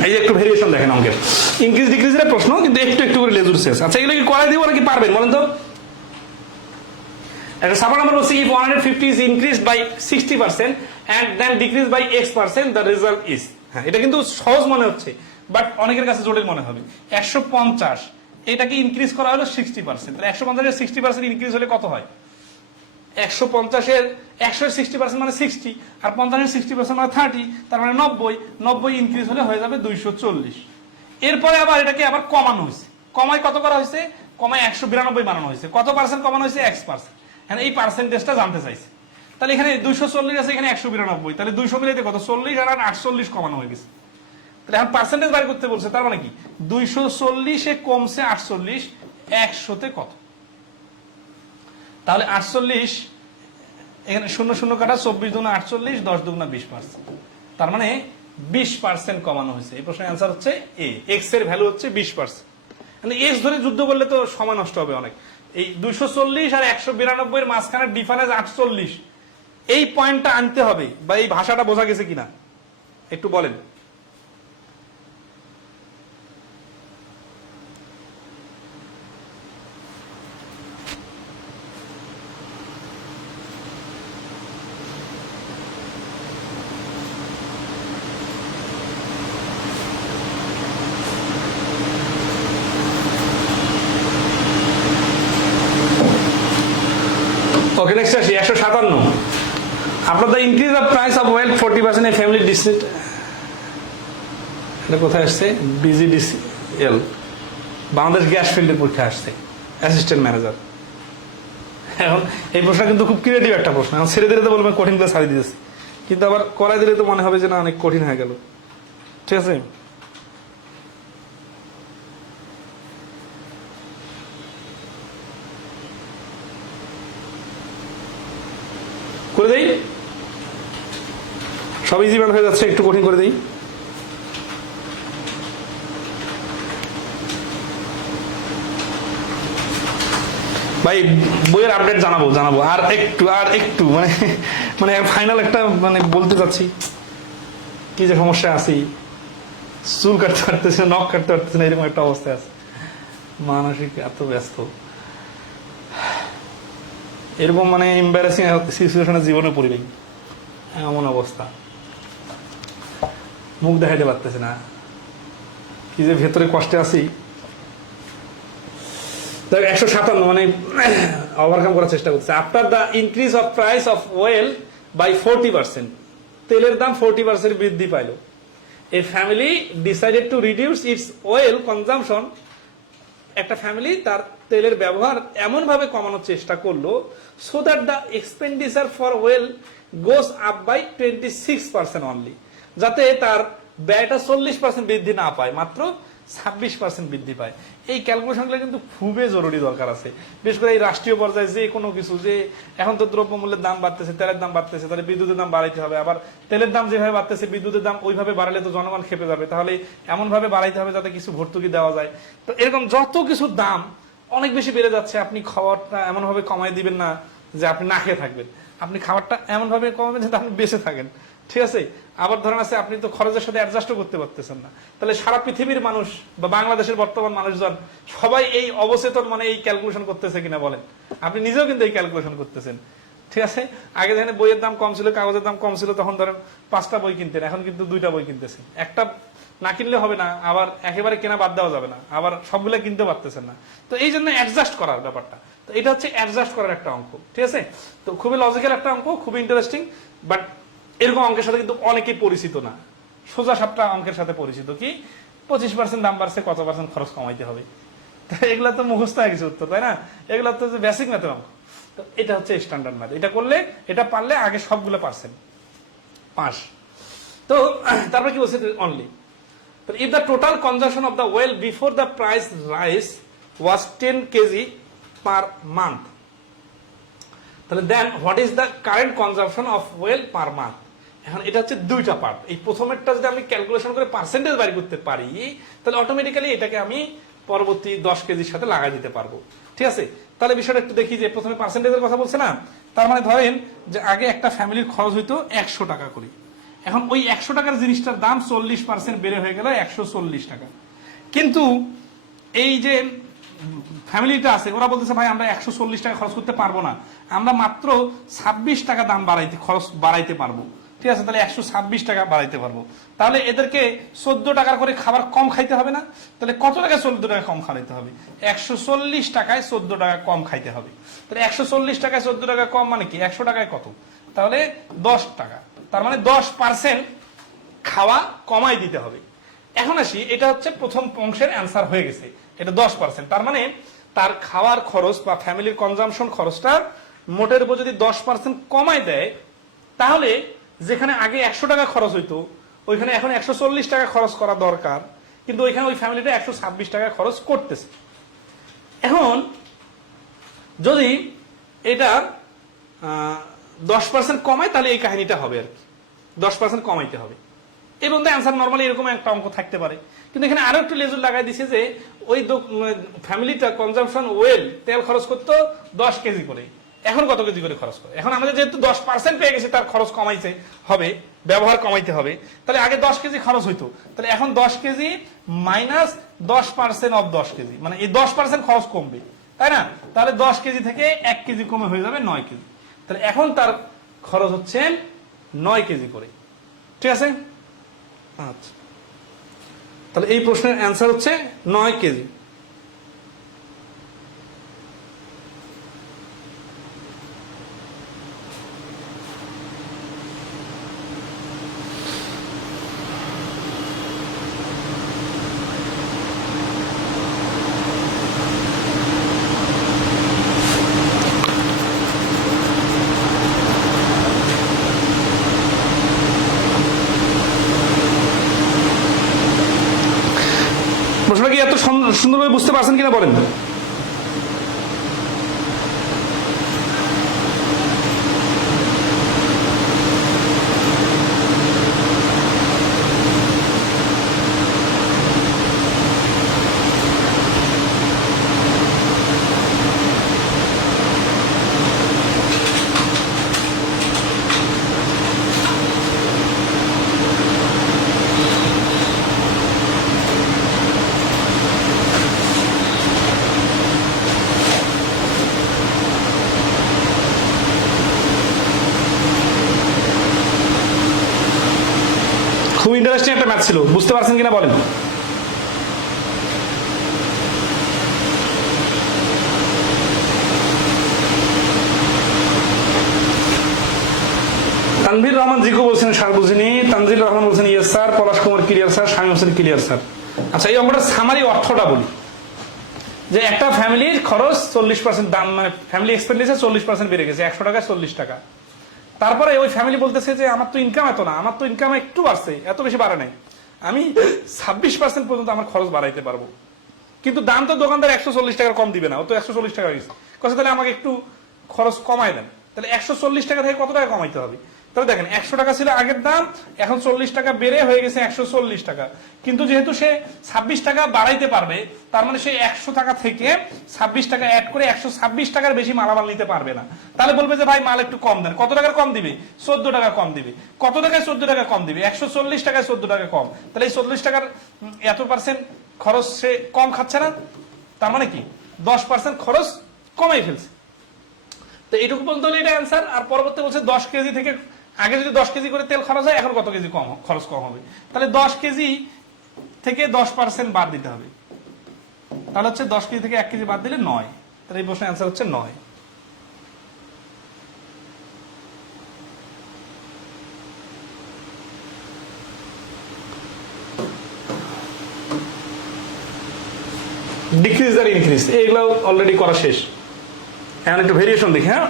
এই যে একটু ভেরিয়েশন দেখেন অঙ্কের, ইনক্রিজ ডিক্রিজের প্রশ্ন, কিন্তু একটু একটু করে লেজুর শেষ। আচ্ছা, এগুলো কি করাই দিব নাকি পারবেন বলেন তো? একটা সাপোর্ট নাম্বার বলছি, if 150 is increased by 60% and then decreased by x%, the result is, হ্যাঁ এটা কিন্তু সহজ মনে হচ্ছে, বাট অনেকের কাছে জটিল মনে হবে। 150 এটাকে ইনক্রিজ করা হলো 60%, তাহলে 150 এর 60% ইনক্রিজ হলে কত হয়? 150 এর 100 এর 60% মানে 60, আর 50 এর 60% মানে 30, তার মানে 90 ইনক্রিজ হলে হয়ে যাবে 240। এরপরে আবার এটাকে আবার কমানো হয়েছে, কমায় কত করা হয়েছে? কমায় 192 বানানো হয়েছে। কত পার্সেন্ট কমানো হয়েছে? x%। হ্যাঁ, এই পার্সেন্টেজটা জানতে চাইছে। তাহলে এখানে 240 আছে, এখানে 192, তাহলে 200 মিলাইতে কত? 40 আর 48 কমানো হয়ে গেছে। তাহলে এখন পার্সেন্টেজ বের করতে বলছে, তার মানে কি 240 এ কমছে 48, 100 কত? তাহলে 48, এখানে 0 0 কাটা, 24 দুগুণা 48, 10 দুগুণা 20%, তার মানে 20% কমানো হয়েছে। এই প্রশ্নের অ্যান্সার হচ্ছে এ, এক্স এর ভ্যালু হচ্ছে 20%। মানে এক্স ধরে যুদ্ধ করলে তো সময় নষ্ট হবে অনেক। এই 240 আর 192 এর মাঝখানে ডিফারেন্স 48, এই পয়েন্টটা আনতে হবে, বা এই ভাষাটা বোঝা গেছে কিনা একটু বলেন। ওকে, নেক্সট আসি 157। আপনার the increase of price of wealth 40% A family district, এটা কোথায় আসছে? BGDCL, বাংলাদেশ গ্যাস ফিল্ডের পরীক্ষা আসছে, অ্যাসিস্ট্যান্ট ম্যানেজার। এখন এই প্রশ্ন কিন্তু খুব ক্রিয়েটিভ একটা প্রশ্ন, এখন ছেড়ে দিলে তো বলবেন কঠিন করে ছাড়িয়ে দিয়েছে, কিন্তু আবার করাই দিলে তো মনে হবে যে না অনেক কঠিন হয়ে গেল। ঠিক আছে, করে দেই, সব ইজি ম্যান হয়ে যাচ্ছে, একটু কঠিন করে দেই। ভাই বইয়ের আপডেট জানাবো আর একটু মানে ফাইনাল একটা মানে বলতে চাচ্ছি কি যে সমস্যা আছি, চুল কাটতে পারতেছে, নখ কাটতে পারতেছে না, এরকম একটা অবস্থায় আছে, মানসিক এত ব্যস্ত, এরকম মানে এম্বারাসিং সিচুয়েশনে জীবনে পড়ি নাই, এমন অবস্থা। মুখ দেখাইতে পারতেছে না, কি যে ভেতরে কষ্টে আছি। 157 মানে ওভারকাম করার চেষ্টা করছে। After the increase of price of oil by 40%, তেলের দাম 40% বৃদ্ধি পাইল। A family decided to reduce its oil consumption, একটা ফ্যামিলি তার তেলের ব্যবহার এমন ভাবে কমানোর চেষ্টা করলো, so that the expenditure for oil goes up by 26% only, যাতে তার ব্যয়টা 40% বৃদ্ধি না পায়, মাত্র 26% বৃদ্ধি পায়। এই ক্যালকুলেশনগুলো কিন্তু খুবই জরুরি দরকার আছে, বিশেষ করে এই রাষ্ট্রীয় পর্যায়ে যে কোনো কিছু, যে এখন তো দ্রব্যমূল্যের দাম বাড়তেছে, তেলের দাম বাড়তেছে, তাহলে বিদ্যুতের দাম বাড়াইতে হবে, আবার তেলের দাম যেভাবে বাড়তেছে বিদ্যুতের দাম ওইভাবে বাড়ালে তো জনগণ খেপে যাবে, তাহলে এমন ভাবে বাড়াইতে হবে যাতে কিছু ভর্তুকি দেওয়া যায়। তো এরকম যত কিছু দাম অনেক বেশি বেড়ে যাচ্ছে, আপনি খাবারটা এমন ভাবে কমাই দিবেন না যে আপনি না খেয়ে থাকবেন, আপনি খাবারটা এমন ভাবে কমাবেন যাতে আপনি বেঁচে থাকেন, ঠিক আছে? আবার ধরেন আছে আপনি তো খরচের সাথে অ্যাডজাস্টও করতে পারতেছেন না, তাহলে সারা পৃথিবীর মানুষ বা বাংলাদেশের বর্তমান মানুষজন সবাই এই অবচেতন মানে এই ক্যালকুলেশন করতেছে কিনা বলেন? আপনি নিজেও কিন্তু এই ক্যালকুলেশন করতেছেন, ঠিক আছে? আগে যেখানে বইয়ের দাম কম ছিল, কাগজের দাম কম ছিল, তখন ধরেন 5টা বই কিনতেন, এখন কিন্তু 2টা বই কিনতেছেন। একটা না কিনলে হবে না, আবার একেবারে কেনা বাদ দেওয়া যাবে না, আবার সবগুলো কিনতে পারতেছেন না। তো এই জন্য অ্যাডজাস্ট করার ব্যাপারটা, তো এটা হচ্ছে অ্যাডজাস্ট করার একটা অঙ্ক, ঠিক আছে? তো খুবই লজিক্যাল একটা অঙ্ক, খুবই ইন্টারেস্টিং, বাট এরকম অঙ্কের সাথে কিন্তু অনেকেই পরিচিত না। সোজা সাপটা অঙ্কের সাথে পরিচিত কি 25% দাম বাড়ছে, কত পার্সেন্ট খরচ কমাইতে হবে, এগুলা তো মুখস্থ হয়ে গেছে উত্তর, তাই না? এগুলা তো বেসিক ম্যাথের অঙ্ক। তো এটা হচ্ছে স্ট্যান্ডার্ড ম্যাথ, এটা করলে, এটা পারলে আগে সবগুলো পারছেন, পাস। তো তারপরে কি বলছে only, if the total consumption of the oil before the price rise was 10 kg per month, তাহলে then what is the current consumption of oil per month? এখন এটা হচ্ছে দুইটা পার্ট। এই প্রথমেরটা যদি আমি ক্যালকুলেশন করে পার্সেন্টেজ বাড়ি করতে পারি, তাহলে অটোমেটিক্যালি এটাকে আমি পরবর্তী 10 কেজির সাথে লাগাই দিতে পারবো, ঠিক আছে? তাহলে বিষয়টা একটু দেখি, যে প্রথমে পার্সেন্টেজের কথা বলছে না, তার মানে ধরেন যে আগে একটা ফ্যামিলির খরচ হইতো 100 টাকা করে, এখন ওই 100 টাকার জিনিসটার দাম 40% বেড়ে হয়ে গেল 140 টাকা। কিন্তু এই যে ফ্যামিলিটা আছে, ওরা বলতেছে ভাই আমরা 140 টাকা খরচ করতে পারবো না, আমরা মাত্র 26 টাকা দাম খরচ বাড়াইতে পারবো, ঠিক আছে? তাহলে 126 টাকা বাড়াইতে পারবো। তাহলে এদেরকে 14 টাকার করে খাবার কম খাইতে হবে না? তাহলে কত টাকা 14 টাকা কম খাইতে হবে? 140 টাকায় 14 টাকা কম খাইতে হবে। তাহলে 140 টাকায় 14 টাকা কম মানে কি? 100 টাকায় কত? তাহলে 10 টাকা, তার মানে 10% খাওয়া কমাই দিতে হবে। এখন আসি, এটা হচ্ছে প্রথম অংশের অ্যান্সার হয়ে গেছে, এটা 10%, তার মানে তার খাওয়ার খরচ বা ফ্যামিলির কনজাম্পশন খরচটা মোটের উপর যদি 10% কমাই দেয়, তাহলে যেখানে আগে 100 টাকা খরচ হইতো ওইখানে এখন 140 টাকা খরচ করা দরকার, কিন্তু ওইখানে ওই ফ্যামিলিটা 126 টাকা খরচ করতেছে। এখন যদি এটা 10% কমায়, তাহলে এই কাহিনীটা হবে আর কি, 10% কমাইতে হবে। এবং অ্যান্সার নর্মালি এরকম একটা অঙ্ক থাকতে পারে, কিন্তু এখানে আরো একটু লেজুর লাগাই দিছে যে ওই ফ্যামিলিটা কনজাম্পশন ওয়েল তেল খরচ করতো 10 কেজি করে, এখন কত কেজি করে খরচ করে? এখন আমাদের যেহেতু 10% পেয়ে গেছে, তার খরচ কমাইতে হবে, ব্যবহার কমাইতে হবে, তাহলে আগে 10 কেজি খরচ হইতো, তাহলে এখন 10 কেজি মাইনাস 10% অফ 10 কেজি, মানে এই 10% খরচ কমবে, তাই না? তাহলে 10 কেজি থেকে 1 কেজি কমে হয়ে যাবে 9 কেজি। তাহলে এখন তার খরচ হচ্ছে 9 কেজি করে, ঠিক আছে? আচ্ছা, তাহলে এই প্রশ্নের অ্যান্সার হচ্ছে 9 কেজি। প্রশ্নটা কি এত সুন্দরভাবে বুঝতে পারছেন কিনা বলেন? খুব ইন্টারেস্টিং একটা ম্যাথ ছিল, বুঝতে পারছেন কিনা বলেন? তানভীর রহমান জিকু বলছেন স্যার বুঝিনি, তানজিল রহমান বলছেন yes sir, Palash Kumar clear sir, Shamim Hossain clear sir. আচ্ছা, এই অঙ্কটার সামারি অর্থটা বলি, যে একটা ফ্যামিলির খরচ 40% দাম, মানে ফ্যামিলি এক্সপেন্ডিচার 40% বেড়ে গেছে, 100 টাকায় 40 টাকা। তারপরে ওই ফ্যামিলি বলতেছে যে আমার তো ইনকাম এত না, আমার তো ইনকাম একটু বাড়ছে, এত বেশি বাড়ে নাই, আমি 26% পর্যন্ত আমার খরচ বাড়াইতে পারবো। কিন্তু দাম তো দোকানদার 140 টাকা কম দিবে না, ও তো 140 টাকা হয়েছে, কথা তাহলে আমাকে একটু খরচ কমাই দেন। তাহলে 140 টাকা থেকে কত টাকা কমাইতে হবে? তাহলে দেখেন 100 টাকা ছিল আগের দাম, এখন 40 টাকা বেড়ে হয়ে গেছে 140 টাকা। কিন্তু যেহেতু সে 26 টাকা বাড়াইতে পারবে, তার মানে সে 100 টাকা থেকে 26 টাকা অ্যাড করে 126 টাকার বেশি মালামাল নিতে পারবে না। তাহলে বলবে যে ভাই মাল একটু কম দেন। কত টাকার কম দিবে? 14 টাকা কম দিবে। কত টাকায় 14 টাকা কম দিবে? 140 টাকায় 14 টাকা কম। তাহলে এই 40 টাকার এত পার্সেন্ট খরচ সে কম খাচ্ছে না, তার মানে কি 10% খরচ কমাই ফেলছে। তো এইটুকু পর্যন্ত হলে এটা অ্যান্সার। আর পরবর্তী বলছে 10 কেজি থেকে, আগে যদি 10 কেজি করে তেল খরচ হয়, এখন কত কেজি কম খরচ কম হবে? তাহলে 10 কেজি থেকে 10% বাদ দিতে হবে। তাহলে হচ্ছে 10 কেজি থেকে 1 কেজি বাদ দিলে 9। তাহলে এই প্রশ্নের অ্যান্সার হচ্ছে 9। ডিক্রিজ আর ইনক্রিজ এইগুলো অলরেডি করা শেষ। এখন একটু ভেরিয়েশন দেখি। হ্যাঁ,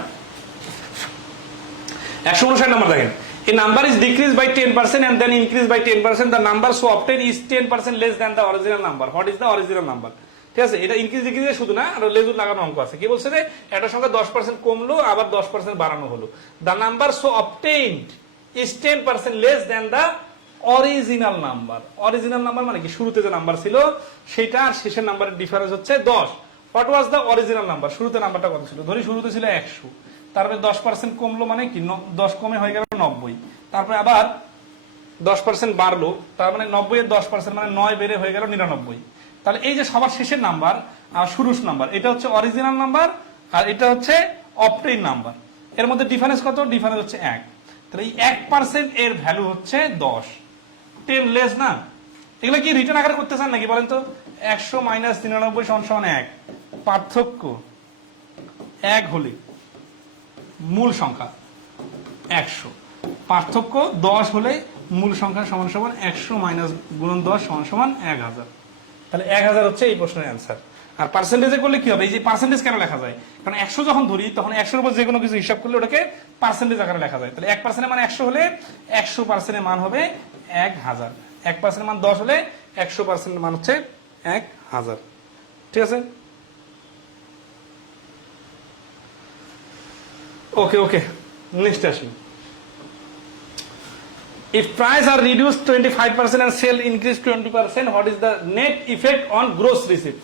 159 নাম্বার দেখেন, a number is decreased by 10% and then increased by 10%, the number so obtained is 10% less than the original number. What is the original number? ঠিক আছে, এটা ইনক্রিজ ডিক্রিজ শুধু না, আর লেজুর লাগানো অঙ্ক আছে। কি বলছে যে একটা সংখ্যা 10% কমলো, আবার 10% বাড়ানো হলো। the number so obtained is 10% less than the original number. Original number মানে কি? শুরুতে যে নাম্বার ছিল সেটা আর শেষের নাম্বারের ডিফারেন্স হচ্ছে 10। What was the original number? শুরুতে নাম্বারটা কত ছিল? ধরি শুরুতে ছিল 100, তারপরে 10% কমলো মানে কি 10 কমে হয়ে গেল 90, তারপরে আবার 10% বাড়লো, তার মানে 90 এর 10% মানে 9 বেড়ে হয়ে গেল 99। তাহলে এই যে সবার শেষের নাম্বার আর শুরুর নাম্বার, এটা হচ্ছে অরিজিনাল নাম্বার আর এটা হচ্ছে অবটেইন নাম্বার। এর মধ্যে ডিফারেন্স কত? ডিফারেন্স হচ্ছে 1। তাহলে এই 1% এর ভ্যালু হচ্ছে 10। 10 লেস না? এগুলো কি রিটার্ন আকারে করতে চান নাকি বলেন তো? 100 - 99 = 1। পার্থক্য 1 হলে মূল সংখ্যা 100, পার্থক্য 10 হলে মূল সংখ্যা সমান সমান 100 - 10 সমান 1000। তাহলে 1000 হচ্ছে এই প্রশ্নের অ্যান্সার। আর পার্সেন্টেজে করলে কি হবে? এই যে পার্সেন্টেজ কেন লেখা যায়? কারণ 100 যখন ধরি তখন 100 এর উপর যে কোনো কিছু হিসাব করলে ওটাকে পার্সেন্টেজ আকারে লেখা যায়। তাহলে 1% এর মান 100 হলে 100% এর মান হবে 1000। 1% এর মান 10 হলে 100% এর মান হচ্ছে 1000। ঠিক আছে, ওকে ওকে, নেক্সট আসি। If price are reduced 25% and sale increase 20%, what is the net effect on gross receipt?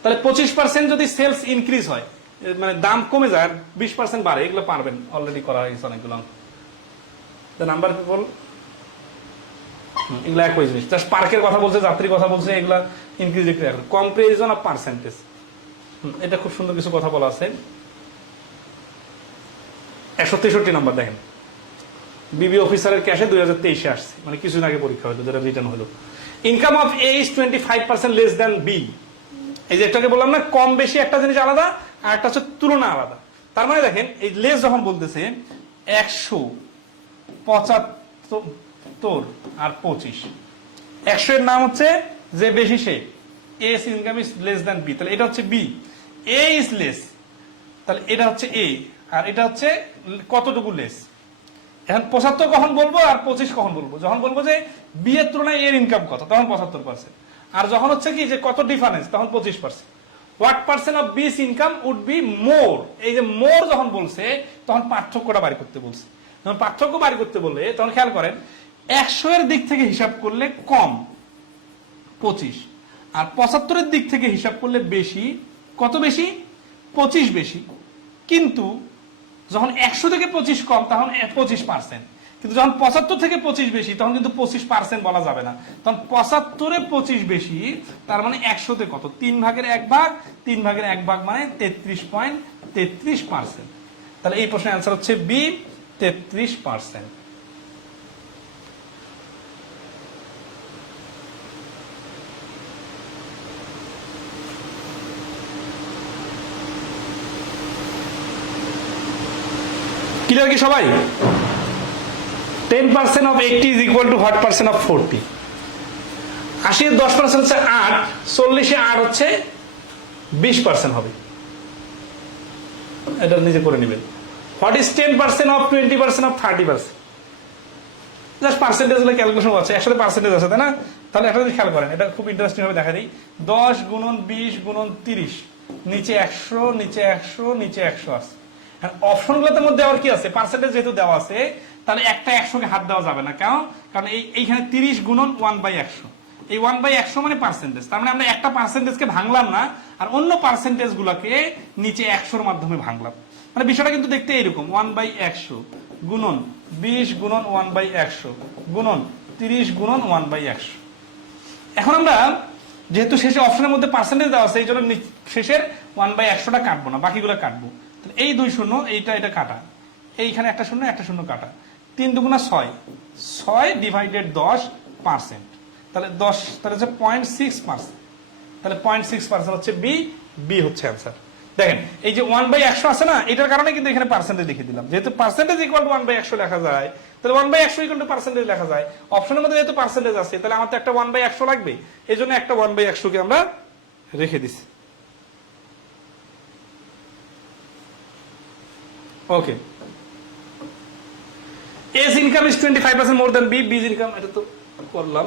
তাহলে 25% যদি সেলস ইনক্রিজ হয়, মানে দাম কমে যায়, আর 20% বাড়ে, এগুলো পারবেন, অলরেডি করা হয়েছে অনেকগুলো। দ্য নাম্বার পিপল, এগুলো একই জিনিস, জাস্ট পার্কের কথা বলছে, যাত্রীর কথা বলছে, এগুলা increase decrease, comparison of percentage. এটা খুব সুন্দর কিছু কথা বলা আছে। 163 নাম্বার দেখেন, বিবি অফিসারের ক্যাশে 2023 আসছে, মানে কিছুদিন আগে পরীক্ষা হলো, যেটা রিটার্ন হলো। Income of A is 25% less than B. এই যে একটাকে বললাম না, কম বেশি একটা জিনিস আলাদা, আর একটা হচ্ছে তুলনা আলাদা। তার মানে দেখেন এই লেস যখন বলতেছে 175 আর 25, 100 এর নাম হচ্ছে যে বেশি সে, A income is less than B, তাহলে এটা হচ্ছে বি। এ ইজ লেস, তাহলে এটা হচ্ছে এ, আর এটা হচ্ছে কতটুকু লেস। এখন 75 কখন বলবো আর 25 কখন বলবো? যখন বলবো যে বি এর তুলনায় এর ইনকাম কত, তখন 75%। আর যখন হচ্ছে কি যে কত ডিফারেন্স, তখন 25%। হোয়াট পার্সেন্ট অফ বিস ইনকাম উড বি মোর? এই যে মোর যখন বলছে তখন পার্থক্যটা বাড়ি করতে বলছে। যখন পার্থক্য বাড়ি করতে বললে তখন খেয়াল করেন, 100 এর দিক থেকে হিসাব করলে কম 25, আর 75 এর দিক থেকে হিসাব করলে বেশি। কত বেশি? 25 বেশি। কিন্তু যখন 100 থেকে 25 কম তখন 25%, কিন্তু যখন 75 থেকে 25 বেশি তখন কিন্তু 25% বলা যাবে না, তখন 75 এ 25 বেশি, তার মানে 100 তে কত? 3 ভাগের 1 ভাগ, 3 ভাগের 1 ভাগ মানে 33.33%। তাহলে এই প্রশ্নের অ্যান্সার হচ্ছে বি, 33%। ক্লিয়ার কি সবাই? 10% of 80 is equal to what percent of 40? 80 এর 10% হচ্ছে 8, 40 এ 8 হচ্ছে 20% হবে। এটা নিজে করে নেবেন। What is 10% of 20% of 30%? Just percentage গুলো ক্যালকুলেশন আছে, একসাথে পার্সেন্টেজ আছে তাই না? তাহলে একটা যদি খেয়াল করেন, এটা খুব ইন্টারেস্টিং ভাবে দেখা দিই। 10 গুণন 20 গুণন 30, নিচে 100 নিচে 100 নিচে 100 আছে। অপশন গুলোর মধ্যে আবার কি আছে, পার্সেন্টেজ যেহেতু দেওয়া আছে, তাহলে একটা 100 কে হাত দেওয়া যাবে না। কারণ এইখানে 30 গুণন 1/100, এই 1/100 মানে পার্সেন্টেজ। তার মানে আমরা একটা পার্সেন্টেজকে ভাঙলাম না, আর অন্য পার্সেন্টেজ গুলাকে নিচে 100-র মাধ্যমে ভাঙলাম। মানে বিষয়টা কিন্তু দেখতে এইরকম, 1/100 গুণন 20 গুণন 1/100 গুণন 30 গুণন 1/100। এখন আমরা যেহেতু শেষে অপশনের মধ্যে পার্সেন্টেজ দেওয়া আছে, এই জন্য শেষের 1/100টা কাটবো না, বাকিগুলো কাটবো। এই 2 শূন্য, এটা কাটা, এইখানে একটা শূন্য কাটা, 3 দুগুণা 6, 6 ডিভাইডেড 10%, তাহলে 10, তাহলে হচ্ছে 0.6%, তাহলে 0.6% হচ্ছে বি হচ্ছে অ্যান্সার। দেখেন এই যে 1/100 আছে না, এটার কারণে কিন্তু এখানে পার্সেন্টেজ লিখে দিলাম। যেহেতু পার্সেন্টেজ ইকুয়াল টু 1/100 লেখা যায়, তাহলে 1/100 ইকুয়াল টু পার্সেন্টেজ লেখা যায়। অপশনের মধ্যে যেহেতু পার্সেন্টেজ আছে, তাহলে আমার তো একটা 1/100 লাগবে, এই জন্য একটা 1/100 কে আমরা রেখে দিছি। ওকে, A's income is 25% more than B's income, এটা তো করলাম।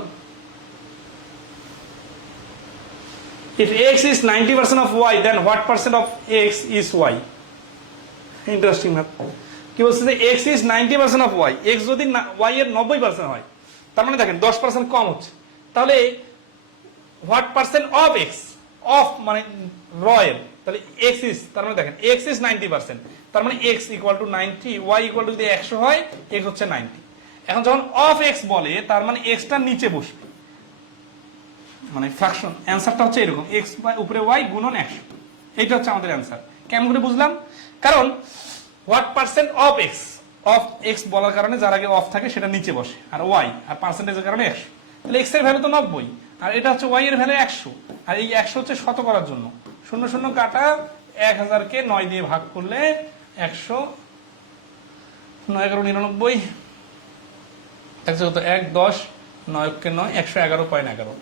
If X is 90% of Y, then what percent of X is Y? Interesting math. কি বলছে যে X is 90% of Y, X যদি Y এর 90% হয়, তার মানে দেখেন 10% কম হচ্ছে, তাহলে what percent of X, of মানে র এর, তাহলে X is, তার মানে দেখেন X is 90%, তার মানে X equal to 90, Y equal to যদি 100 হয়, X হচ্ছে 90। এখন যখন of X বলে, তার মানে X টা নিচে বসবে, মানে ফ্র্যাকশন। অ্যান্সারটা হচ্ছে এরকম, X উপরে Y গুণন 100, এইটা হচ্ছে আমাদের অ্যান্সার। কেমন করে বুঝলাম? কারণ what percent of x, of x বলার কারণে যার আগে অফ থাকে সেটা নিচে বসে, আর ওয়াই আর পার্সেন্টেজের কারণে 100, তাহলে এক্স এর ভ্যালু তো 90, আর এটা হচ্ছে ওয়াই এর ভ্যালু 100, আর এই 100 হচ্ছে শত করার জন্য, 0 কাটা, 1000 কে 9 দিয়ে ভাগ করলে 100, 9 11 99, 1 10 9 কে 9, 111.11,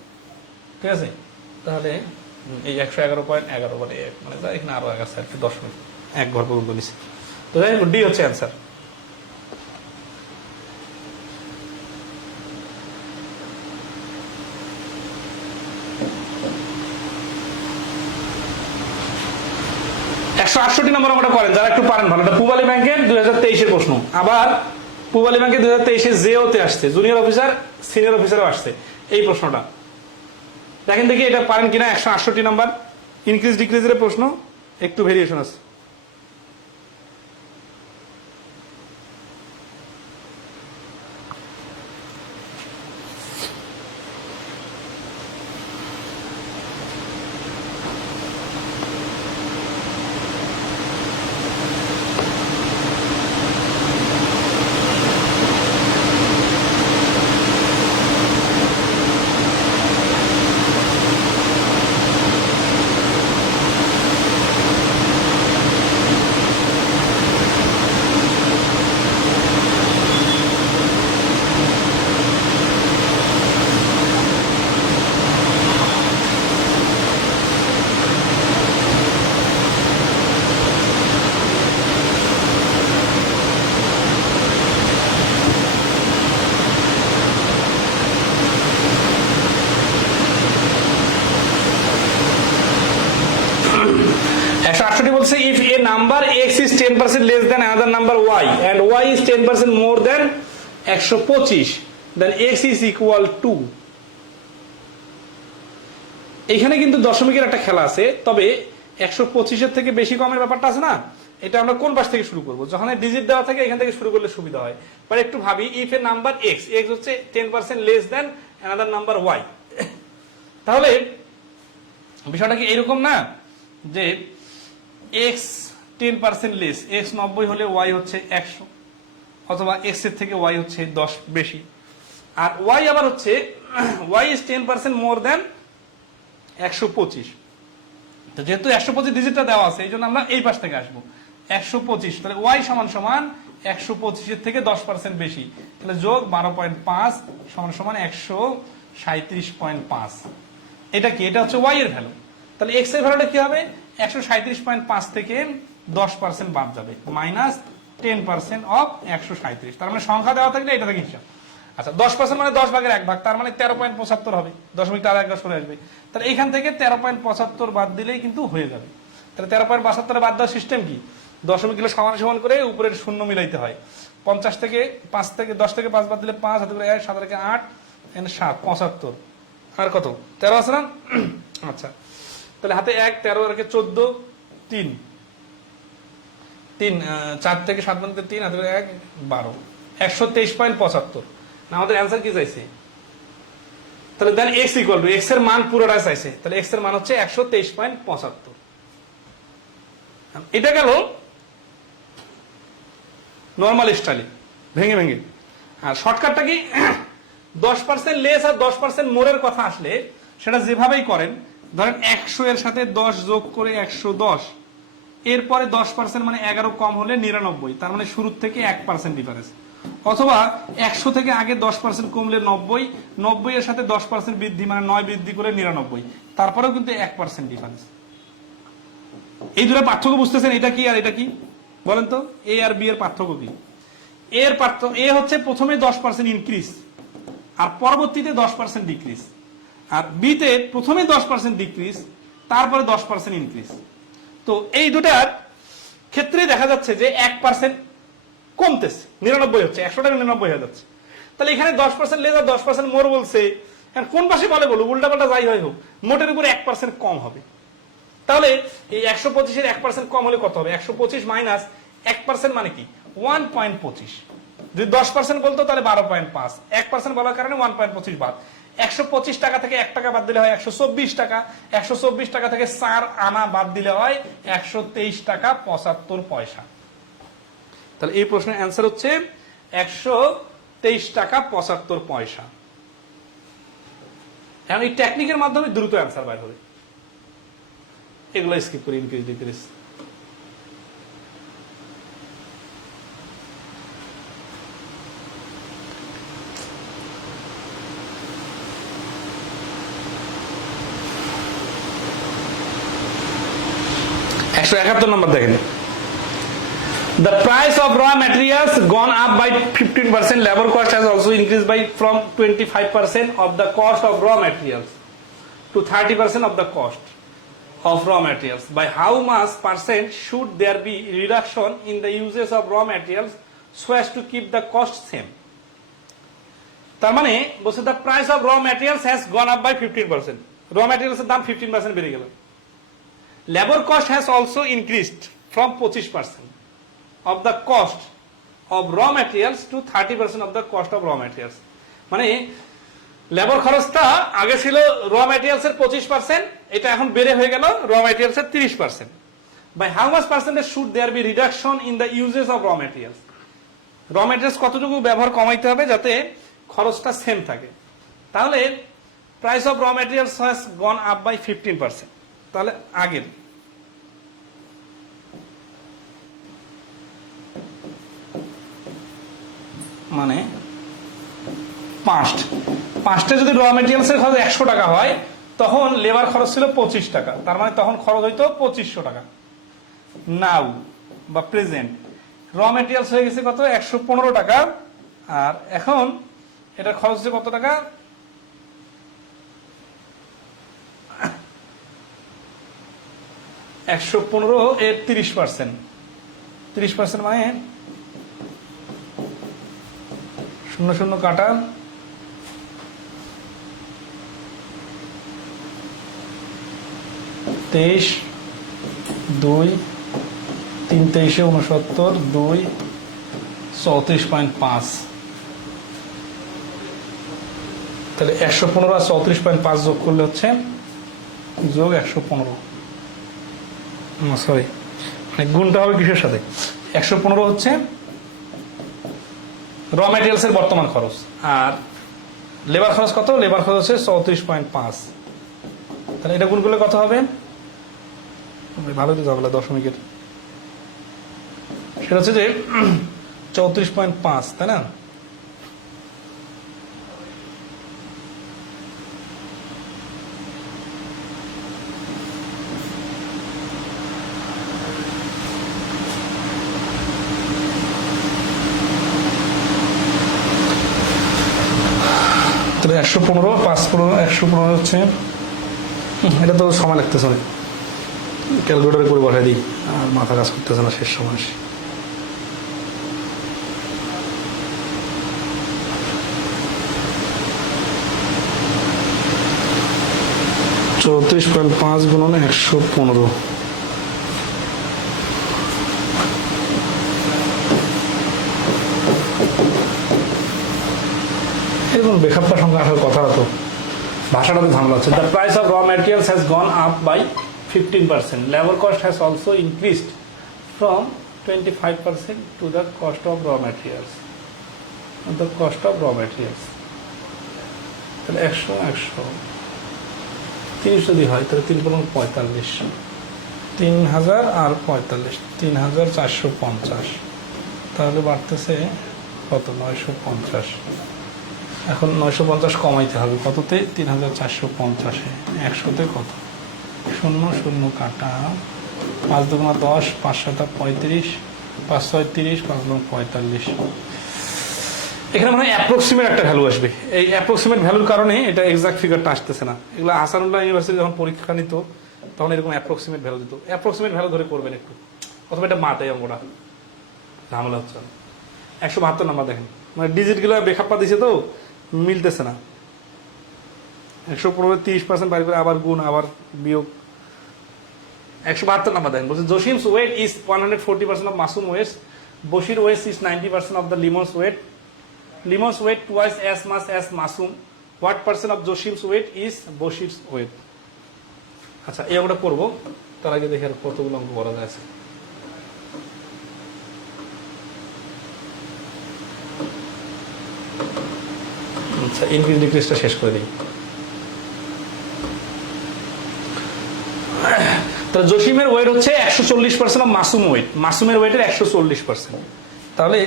ঠিক আছে? তাহলে এই 111.11 বলে মানে এখানে আরো 1 আছে, 1 ঘর পর্যন্ত নিচ্ছে, তো যাই হোক ডি হচ্ছে অ্যান্সার। নম্বর আমরা করেন, যারা একটু পারেন ভালো। এটা পূবালী ব্যাংকের 2023-এর প্রশ্ন। আবার পূবালী ব্যাংকের 2023-এ জেওতে আসছে, জুনিয়র অফিসার সিনিয়র অফিসারও আসছে এই প্রশ্নটা। দেখেন দেখি এটা পারেন কিনা। 168 নাম্বার, ইনক্রিজ ডিক্রিজের প্রশ্ন, একটু ভেরিয়েশন আছে। If a number x is 10% less than another number y and y is 10% more than 125, then x is equal to, এখানে কিন্তু দশমিকের একটা খেলা আছে, তবে 125-এর থেকে বেশি কমের ব্যাপারটা আছে না, এটা আমরা কোন পাশ থেকে শুরু করব? যখন ডিজিট দেওয়া থাকে এখান থেকে শুরু করলে সুবিধা হয়। বাট একটু ভাবি, if A number x, x হচ্ছে 10% less than another number y, তাহলে বিষয়টা কি এরকম না যে x 10% লেস, x 90 হলে y হচ্ছে 100, অথবা x এর থেকে y হচ্ছে 10 বেশি, আর y আবার হচ্ছে y is 10% more than 125। তো যেহেতু 125 ডিজিটটা দেওয়া আছে, এই জন্য আমরা এই পাশ থেকে আসবো 125, তাহলে y সমান সমান 125-এর থেকে 10% বেশি, তাহলে যোগ 12.5 সমান সমান 137.5। এটা কি? এটা হচ্ছে ওয়াই এর ভ্যালু। তাহলে এক্স এর ভ্যালুটা কি হবে? 137.5 থেকে 10% বাদ যাবে, মাইনাস 10% অফ 137। তার মানে সংখ্যা দেওয়া থাকলে এটা থেকে হিসাব। আচ্ছা 10% মানে 10 ভাগের 1 ভাগ, তার মানে 13.75 হবে, দশমিকটা আর একটা সরে আসবে। তাহলে এখান থেকে 13.75 বাদ দিলেই কিন্তু হয়ে যাবে। তাহলে 13.75 বাদ দেওয়ার সিস্টেম কি? দশমিক গুলো সমান সমান করে উপরের শূন্য মিলাইতে হয়। 50 থেকে 5 থেকে 10 থেকে 5 বাদ দিলে 5, হাতে করে 1, 7 থেকে 8, 7, 75। আর কত? 13 আছে না? আচ্ছা তাহলে হাতে 1, 13 রেখে 14, 3, 4 থেকে 7 বাদ দিলে 3, হাতে করে 1, 12, 123.75। না আমাদের অ্যান্সার কি চাইছে? তাহলে দেন এক্স ইকুয়াল টু, এক্স এর মান পুরোটা চাইছে, তাহলে এক্স এর মান হচ্ছে 123.75। এটা গেল নর্মাল স্টাইলে ভেঙে ভেঙে। আর শর্টকাটটা কি? 10% লেস আর 10% মোরের কথা আসলে সেটা যেভাবেই করেন, ধরেন 100 এর সাথে 10 যোগ করে 110, এরপরে 10% মানে 11 কম হলে 99, তার মানে শুরুর থেকে 1% ডিফারেন্স। অথবা 100 থেকে আগে 10% কমলে 90, 90 এর সাথে 10% বৃদ্ধি মানে 9 বৃদ্ধি করে 99, তারপরেও কিন্তু 1% ডিফারেন্স। এই দুটো পার্থক্য বুঝতেছেন? এটা কি আর এটা কি বলেন তো? এ আর বি এর পার্থক্য কি? এর পার্থক্য, এ হচ্ছে প্রথমে 10% ইনক্রিজ আর পরবর্তীতে 10% ডিক্রিজ, আর বি তে প্রথমে 10% ডিক্রিজ তারপরে 10% ইনক্রিজ। তো এই দুটার ক্ষেত্রে দেখা যাচ্ছে যে 1% কমতেছে, 99 হচ্ছে, 100 টাকা 99 হয়ে যাচ্ছে। তাহলে এখানে 10% লেস আর 10% মোর বলছে, কোন পাশে বলে বলুক, উল্টা পাল্টা যাই হয় হোক, মোটের উপর 1% কম হবে। তাহলে এই 125 এর 1% কম হলে কত হবে? 125 মাইনাস 1% মানে কি? 1.25। যদি 10% বলতো তাহলে 12.5, 1% বলার কারণে 1.25 বাদ। 125 টাকা থেকে 1 টাকা বাদ দিলে হয় 124 টাকা, 124 টাকা থেকে 4 আনা বাদ দিলে হয় 123 টাকা 75 পয়সা। তাহলে এই প্রশ্নের অ্যান্সার হচ্ছে 123 টাকা 75 পয়সা। এখন এই টেকনিকের মাধ্যমে দ্রুত অ্যান্সার বাইর হবে। এগুলো স্কিপ করি, ইনক্রিজ ডিক্রিজ। একশো 71 নম্বর দেখেন। The price of raw materials gone up by 15%. Labor cost has also increased by from 25% of the cost of raw materials to 30% of the cost of raw materials. By how much percent should there be reduction in the uses of raw materials so as to keep the cost same? তার মানে বলছে the price of raw materials has gone up by 15%. raw materials এর দাম 15% বেড়ে গেল। Labor cost has also increased from 25% of the cost of raw materials to 30% of the cost of raw materials. মানে labour খরচটা আগে ছিল র materials এর 25%, এটা এখন বেড়ে হয়ে গেল র ম্যাটেরিয়ালস এর 30%. By how much percentage should there be reduction in the uses of raw materials? Raw materials কতটুকু ব্যবহার কমাইতে হবে যাতে খরচটা সেম থাকে? তাহলে price of raw materials has gone up by 15%। তাহলে আগের মানে পাঁচটা যদি র মেটেরিয়ালস এর খরচ 100 টাকা হয়, তখন লেবার খরচ ছিল 25 টাকা, তার মানে তখন খরচ হইতো 2500 টাকা। নাও বা প্রেজেন্ট র মেটেরিয়ালস হয়ে গেছে কত? 115 টাকা, আর এখন এটা খরচ হচ্ছে কত টাকা? 115 এর 30%, 30% মানে 00 কাটা 23, 2, 3 23 69, 2 34.5। তাহলে 115 আর 34.5 যোগ করলে হচ্ছে যোগ 115, সরি মানে গুণটা হবে কিসের সাথে? 115 হচ্ছে র ম্যাটেরিয়ালস এর বর্তমান খরচ, আর লেবার খরচ কত? লেবার খরচ হচ্ছে 34.5। তাহলে এটা গুণ করলে কত হবে? ভালো দিতে হবে দশমিকের, সেটা হচ্ছে যে 34.5, তাই না? তাহলে 115, 5 115 হচ্ছে, এটা তো সময় লাগতেছে অনেক, ক্যালকুলেটারে করে বসাই দিই, আর মাথা কাজ করতেছে না শেষ সময়। 34.5 গুণন 115, এরকম বেখাপ্পা সংখ্যা আসার কথা তো, ভাষাটা তো ঝামেলা হচ্ছে। The price of raw materials has gone up by 15%, labour cost has also increased from 25% to the cost of raw materials, the cost of raw materials. তাহলে 100 30 যদি হয় তাহলে 3 × 45, 3000 আর 45, 3450, তাহলে বাড়তেছে কত? 950। এখন 950 কমাইতে হবে কততে? 3450-এ 100-তে কত? 0 0 কাটা, 5 × 10, 5 × 7 35, 5 × 6 30, 5 × 45। এখানে মানে অ্যাপ্রক্সিমেট একটা ভ্যালু আসবে। এই অ্যাপ্রক্সিমেট ভ্যালুর কারণে এটা এক্সাক্ট ফিগারটা আসতেছে না। এগুলো হাসানুল্লাহ ইউনিভার্সিটি যখন পরীক্ষা নিত তখন এরকম অ্যাপ্রক্সিমেট ভ্যালু দিত। অ্যাপ্রক্সিমেট ভ্যালু ধরে করবেন একটু, অথবা এটা মাথায় অঙ্কটা ঝামেলা হচ্ছে। 172 নাম্বার দেখেন, মানে ডিজিটগুলো বেখাপ্পা দিছে তো মিলতেছে না। 115 30% বাড়ি করে আবার গুণ আবার বিয়োগ। 172 নাম্বার দেখেন, বলছে Jasim's weight is 140% of Masum weight, Bashir weight is 90% of the Limon's weight, Limon's weight twice as much as Masum, what percent of Jasim's weight is Bashir's weight. আচ্ছা, এই অঙ্কটা করবো, তার আগে দেখে আর কতগুলো অঙ্ক করা যাচ্ছে। আচ্ছা, ইনক্রিজ ডিক্রিজটা শেষ করে দিই। তাহলে জসিমের ওয়েট হচ্ছে 140% অফ মাসুম ওয়েট, মাসুমের ওয়েটের 140%। তাহলে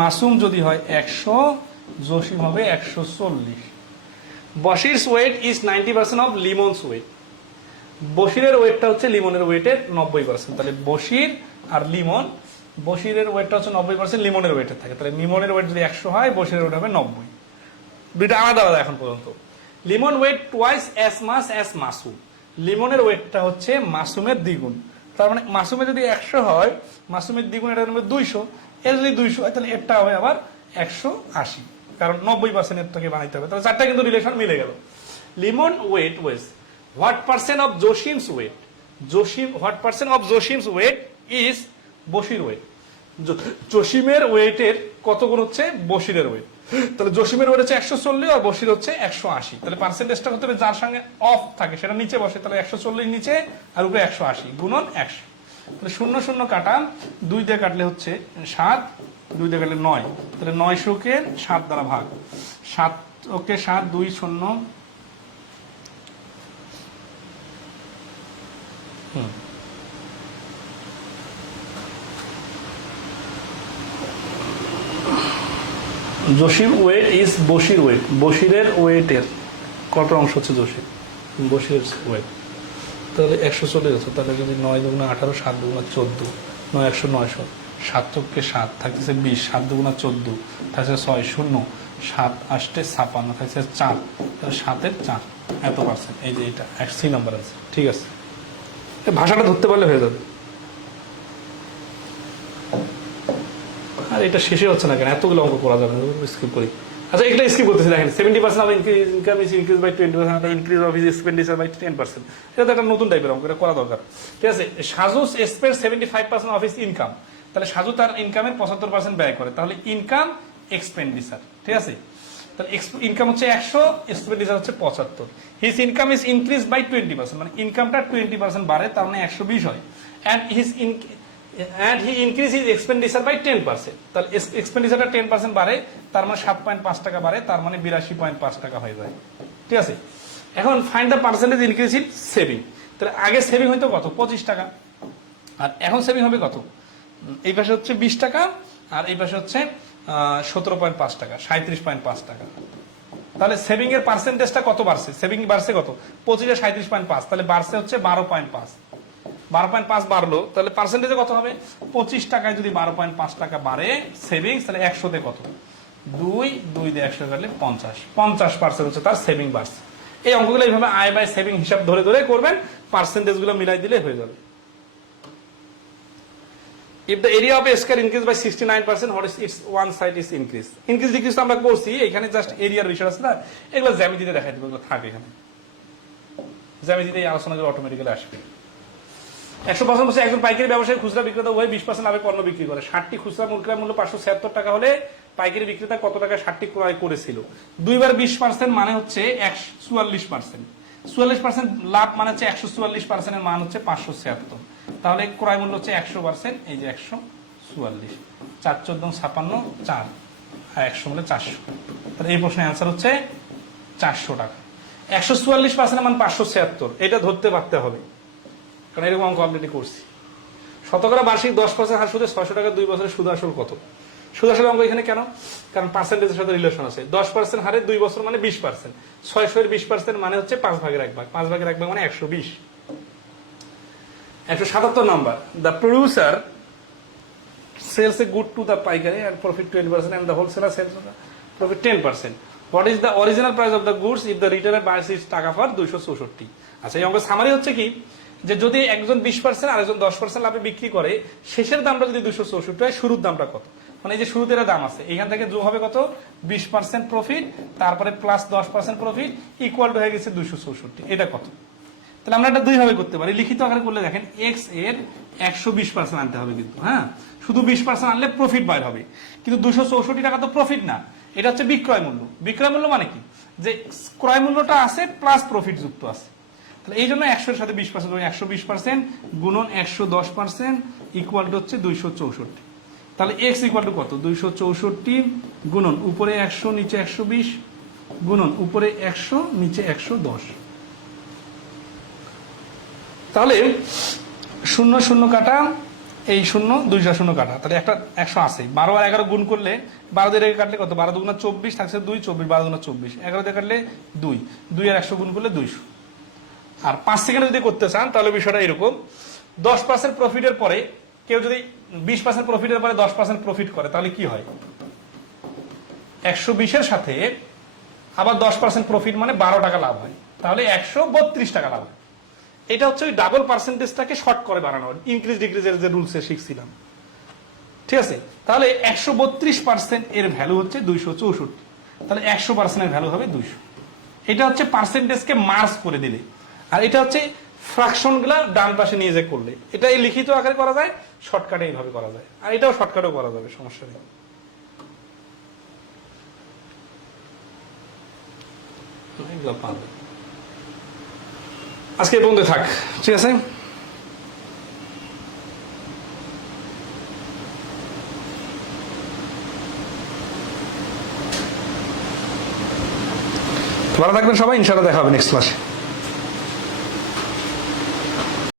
মাসুম যদি হয় 100, জসিম হবে 140। বশিরস ওয়েট ইজ 90% অফ লিমনস ওয়েট, বশিরের ওয়েটটা হচ্ছে লিমনের ওয়েটের 90%। তাহলে বশির আর লিমন, বশিরের ওয়েটটা হচ্ছে 90%, লিমনের ওয়েটের থাকে। তাহলে লিমনের ওয়েট যদি 100 হয়, বশিরের ওয়েট হবে 90। দুইটা আলাদা আলাদা এখন পর্যন্ত। Limon weight twice as much as Masum, লিমনের ওয়েটটা হচ্ছে মাসুমের দ্বিগুণ। তার মানে মাসুমে যদি 100 হয়, মাসুমের দ্বিগুণ এটা হবে 200, এর যদি 200 হয় তাহলে এটা হবে আবার 180, কারণ 90% এর থেকে বানাইতে হবে। তাহলে চারটা কিন্তু রিলেশন মিলে গেল। Limon weight was what percent of Jasim's weight, what percent of Jasim's weight is Bashir weight, জসিমের ওয়েটের কত গুণ হচ্ছে বশিরের ওয়েট। তাহলে জসিমের ওয়েট হচ্ছে 140 আর বশির হচ্ছে 180। তাহলে পার্সেন্টেজটা হতে হবে যার সঙ্গে অফ থাকে সেটা নিচে বসে। তাহলে 140 নিচে আর উপরে 180 গুণন 100। তাহলে 0 0 কাটা, 2 দিয়ে কাটলে হচ্ছে 7, 2 দিয়ে কাটলে 9, তাহলে 900-কে 7 দ্বারা ভাগ, 7 okay 7 2 0। Jasim weight is Bashir weight, বশিরের ওয়েটের কত অংশ হচ্ছে জসিম, বশিরের ওয়েট। তাহলে 140 আছে, তাহলে যদি 9 দুগুণা 18, 7 দুগুণা 14, 9 100 900, 7 চোখকে 7 থাকতেছে 20, 7 দুগুণা 14 থাকছে 6, 0 7 8 56 থাকছে 4, তাহলে 7-এর 4 এত পার্সেন্ট। এই যে এটা 1 নাম্বার আছে, ঠিক আছে। ভাষাটা ধরতে পারলে হয়ে যাবে। আর এটা শেষে হচ্ছে না কেন? এতগুলো অঙ্ক করা যাবে না, স্কিপ করি। আচ্ছা, এগুলো স্কিপ করতেছি। দেখেন 70% of income is increase by 20%, increase of his expenditure by 10%। এটা তো একটা নতুন টাইপের অঙ্ক, এটা করা দরকার। ঠিক আছে, Saju spend 75% of his income, তাহলে সাজু তার ইনকামের 75% ব্যয় করে, তাহলে ইনকাম এক্সপেন্ডিচার। ঠিক আছে, তাহলে ইনকাম হচ্ছে 100, এক্সপেন্ডিচার হচ্ছে 75। His income is increase by 20%, মানে ইনকামটা 20% বাড়ে, তার মানে 120 হয়। and he increase his expenditure by 10%, তাহলে এক্সপেন্ডিচারটা 10% বাড়ে, তার মানে 7.5 টাকা বাড়ে, তার মানে 82.5 টাকা হয়ে যায়। ঠিক আছে, এখন find the percentage increase in saving. তাহলে আগে সেভিং হইতো কত? 25 টাকা, আর এখন সেভিং হবে কত? এই পাশে হচ্ছে 20 টাকা আর এই পাশে হচ্ছে 17.5 টাকা, 37.5 টাকা। তাহলে সেভিং এর পার্সেন্টেজটা কত বাড়ছে? সেভিং বাড়ছে কত? 25 37.5, তাহলে বাড়ছে হচ্ছে 12.5। 12.5 বাড়লো, তাহলে পার্সেন্টেজে কত হবে? 25 টাকায় যদি 12.5 টাকা বাড়ে সেভিংস, তাহলে 100-তে কত? 2 দিয়ে 100 কাটলে 50% হচ্ছে তার সেভিং বাড়ছে। এই অঙ্কগুলো এইভাবে আয় বাই সেভিং হিসাব ধরে ধরে করবেন, পার্সেন্টেজ গুলো মিলাই দিলে হয়ে যাবে। If the area of a square increase by 69%, what is its one side is increase? Increase decrease তো আমরা করছি, এখানে জাস্ট এরিয়ার বিষয় আছে না, এগুলো জ্যামিতিতে দেখাই দেবো, এগুলো থাকে এখানে জ্যামিতিতে এই আলোচনাগুলো অটোমেটিক্যালি আসবে। 100% বছর একজন পাইকারি ব্যবসায়ী খুচরা বিক্রেতা উভয় 20% লাভে পণ্য বিক্রি করে। 60টি খুচরা ক্রয় মূল্য 576 টাকা হলে পাইকারি বিক্রেতা কত টাকা 60টি ক্রয় করেছিল? 2 বার 20% মানে হচ্ছে 144%। 44% লাভ মানে হচ্ছে 144% এর মান হচ্ছে 576। তাহলে ক্রয় মূল্য হচ্ছে 100%, এই যে 144, 4 14 56, 4 আর 100 হলে 400। তাহলে এই প্রশ্নের অ্যান্সার হচ্ছে 400 টাকা। 144% মান 576, এটা ধরতে পারতে হবে, কারণ এরকম অঙ্ক অলরেডি করছি। শতকরা বার্ষিক 10% হার সুদে 600 টাকা 2 বছরের সুদ আসল কত? সুদ আসল অঙ্ক এখানে কেন? কারণ পার্সেন্টেজের সাথে রিলেশন আছে। 10% হারে 2 বছর মানে 20%, 600 এর 20% মানে হচ্ছে 5 ভাগের 1 ভাগ, 5 ভাগের 1 ভাগ মানে 120। 177 number, the producer sells a good to the পাইকারি and profit 20% and the wholesaler sells profit 10%. What is the original price of the goods if the retailer buys it টাকা for 264? আচ্ছা, এই অঙ্কের সামারি হচ্ছে কি, যে যদি একজন 20% আর একজন 10% লাভে বিক্রি করে, শেষের দামটা যদি 264 হয়, শুরুর দামটা কত? মানে এই যে শুরুতে এর দাম আছে, এখান থেকে যোগ হবে কত? 20% প্রফিট, তারপরে প্লাস 10% প্রফিট, ইকুয়াল টু হয়ে গেছে 264। এটা কত? তাহলে আমরা এটা দুই ভাবে করতে পারি। লিখিত আকারে করলে দেখেন, এক্স এর 120% আনতে হবে কিন্তু, হ্যাঁ, শুধু 20% আনলে প্রফিট বাইর হবে, কিন্তু 264 টাকা তো প্রফিট না, এটা হচ্ছে বিক্রয় মূল্য। বিক্রয় মূল্য মানে কি, যে ক্রয় মূল্যটা আছে প্লাস প্রফিট যুক্ত আছে। তাহলে এই জন্য 100 এর সাথে 20%, 120% গুণন 110% ইকুয়াল টু হচ্ছে 264। তাহলে এক্স ইকুয়াল টু কত? 264 গুণন উপরে 100 নিচে 120 গুণন উপরে 100 নিচে 110। তাহলে 0 0 কাটা, এই 0 2 0 কাটা, তাহলে একটা 100 আছে। 12 আর 11 গুণ করলে 12 দিয়ে কাটলে কত? 12 2 24 থাকছে 2, 24 12 2 24, 11 দিয়ে কাটলে 2, 2 আর 100 গুণ করলে 200। আর 5 সেকেন্ডে যদি করতে চান তাহলে বিষয়টা এরকম, 10% প্রফিটের পরে কেউ যদি 20% প্রফিটের পরে 10% প্রফিট করে, তাহলে কি হয়? 120 এর সাথে আবার 10% প্রফিট মানে 12 টাকা লাভ হয়, তাহলে 132 টাকা লাভ হয়। এটা হচ্ছে ওই ডাবল পার্সেন্টেজটাকে শর্ট করে বাড়ানো, ইনক্রিজ ডিক্রিজের যে রুলসে শিখছিলাম, ঠিক আছে? তাহলে 132% এর ভ্যালু হচ্ছে 264, তাহলে 100% এর ভ্যালু হবে 200। এটা হচ্ছে পার্সেন্টেজকে মার্জ করে দিলে, আর এটা হচ্ছে ফ্র্যাকশন গুলা ডান পাশে নিয়ে যে করলে। এটা এই লিখিত আকারে করা যায়, শর্টকাটে এইভাবে করা যায়, আর এটাও শর্টকাটেও করা যাবে, সমস্যা নেই। আজকে এই পর্যন্ত থাক, ঠিক আছে? ভালো থাকবেন সবাই, ইনশাআল্লাহ দেখা হবে নেক্সট ক্লাসে।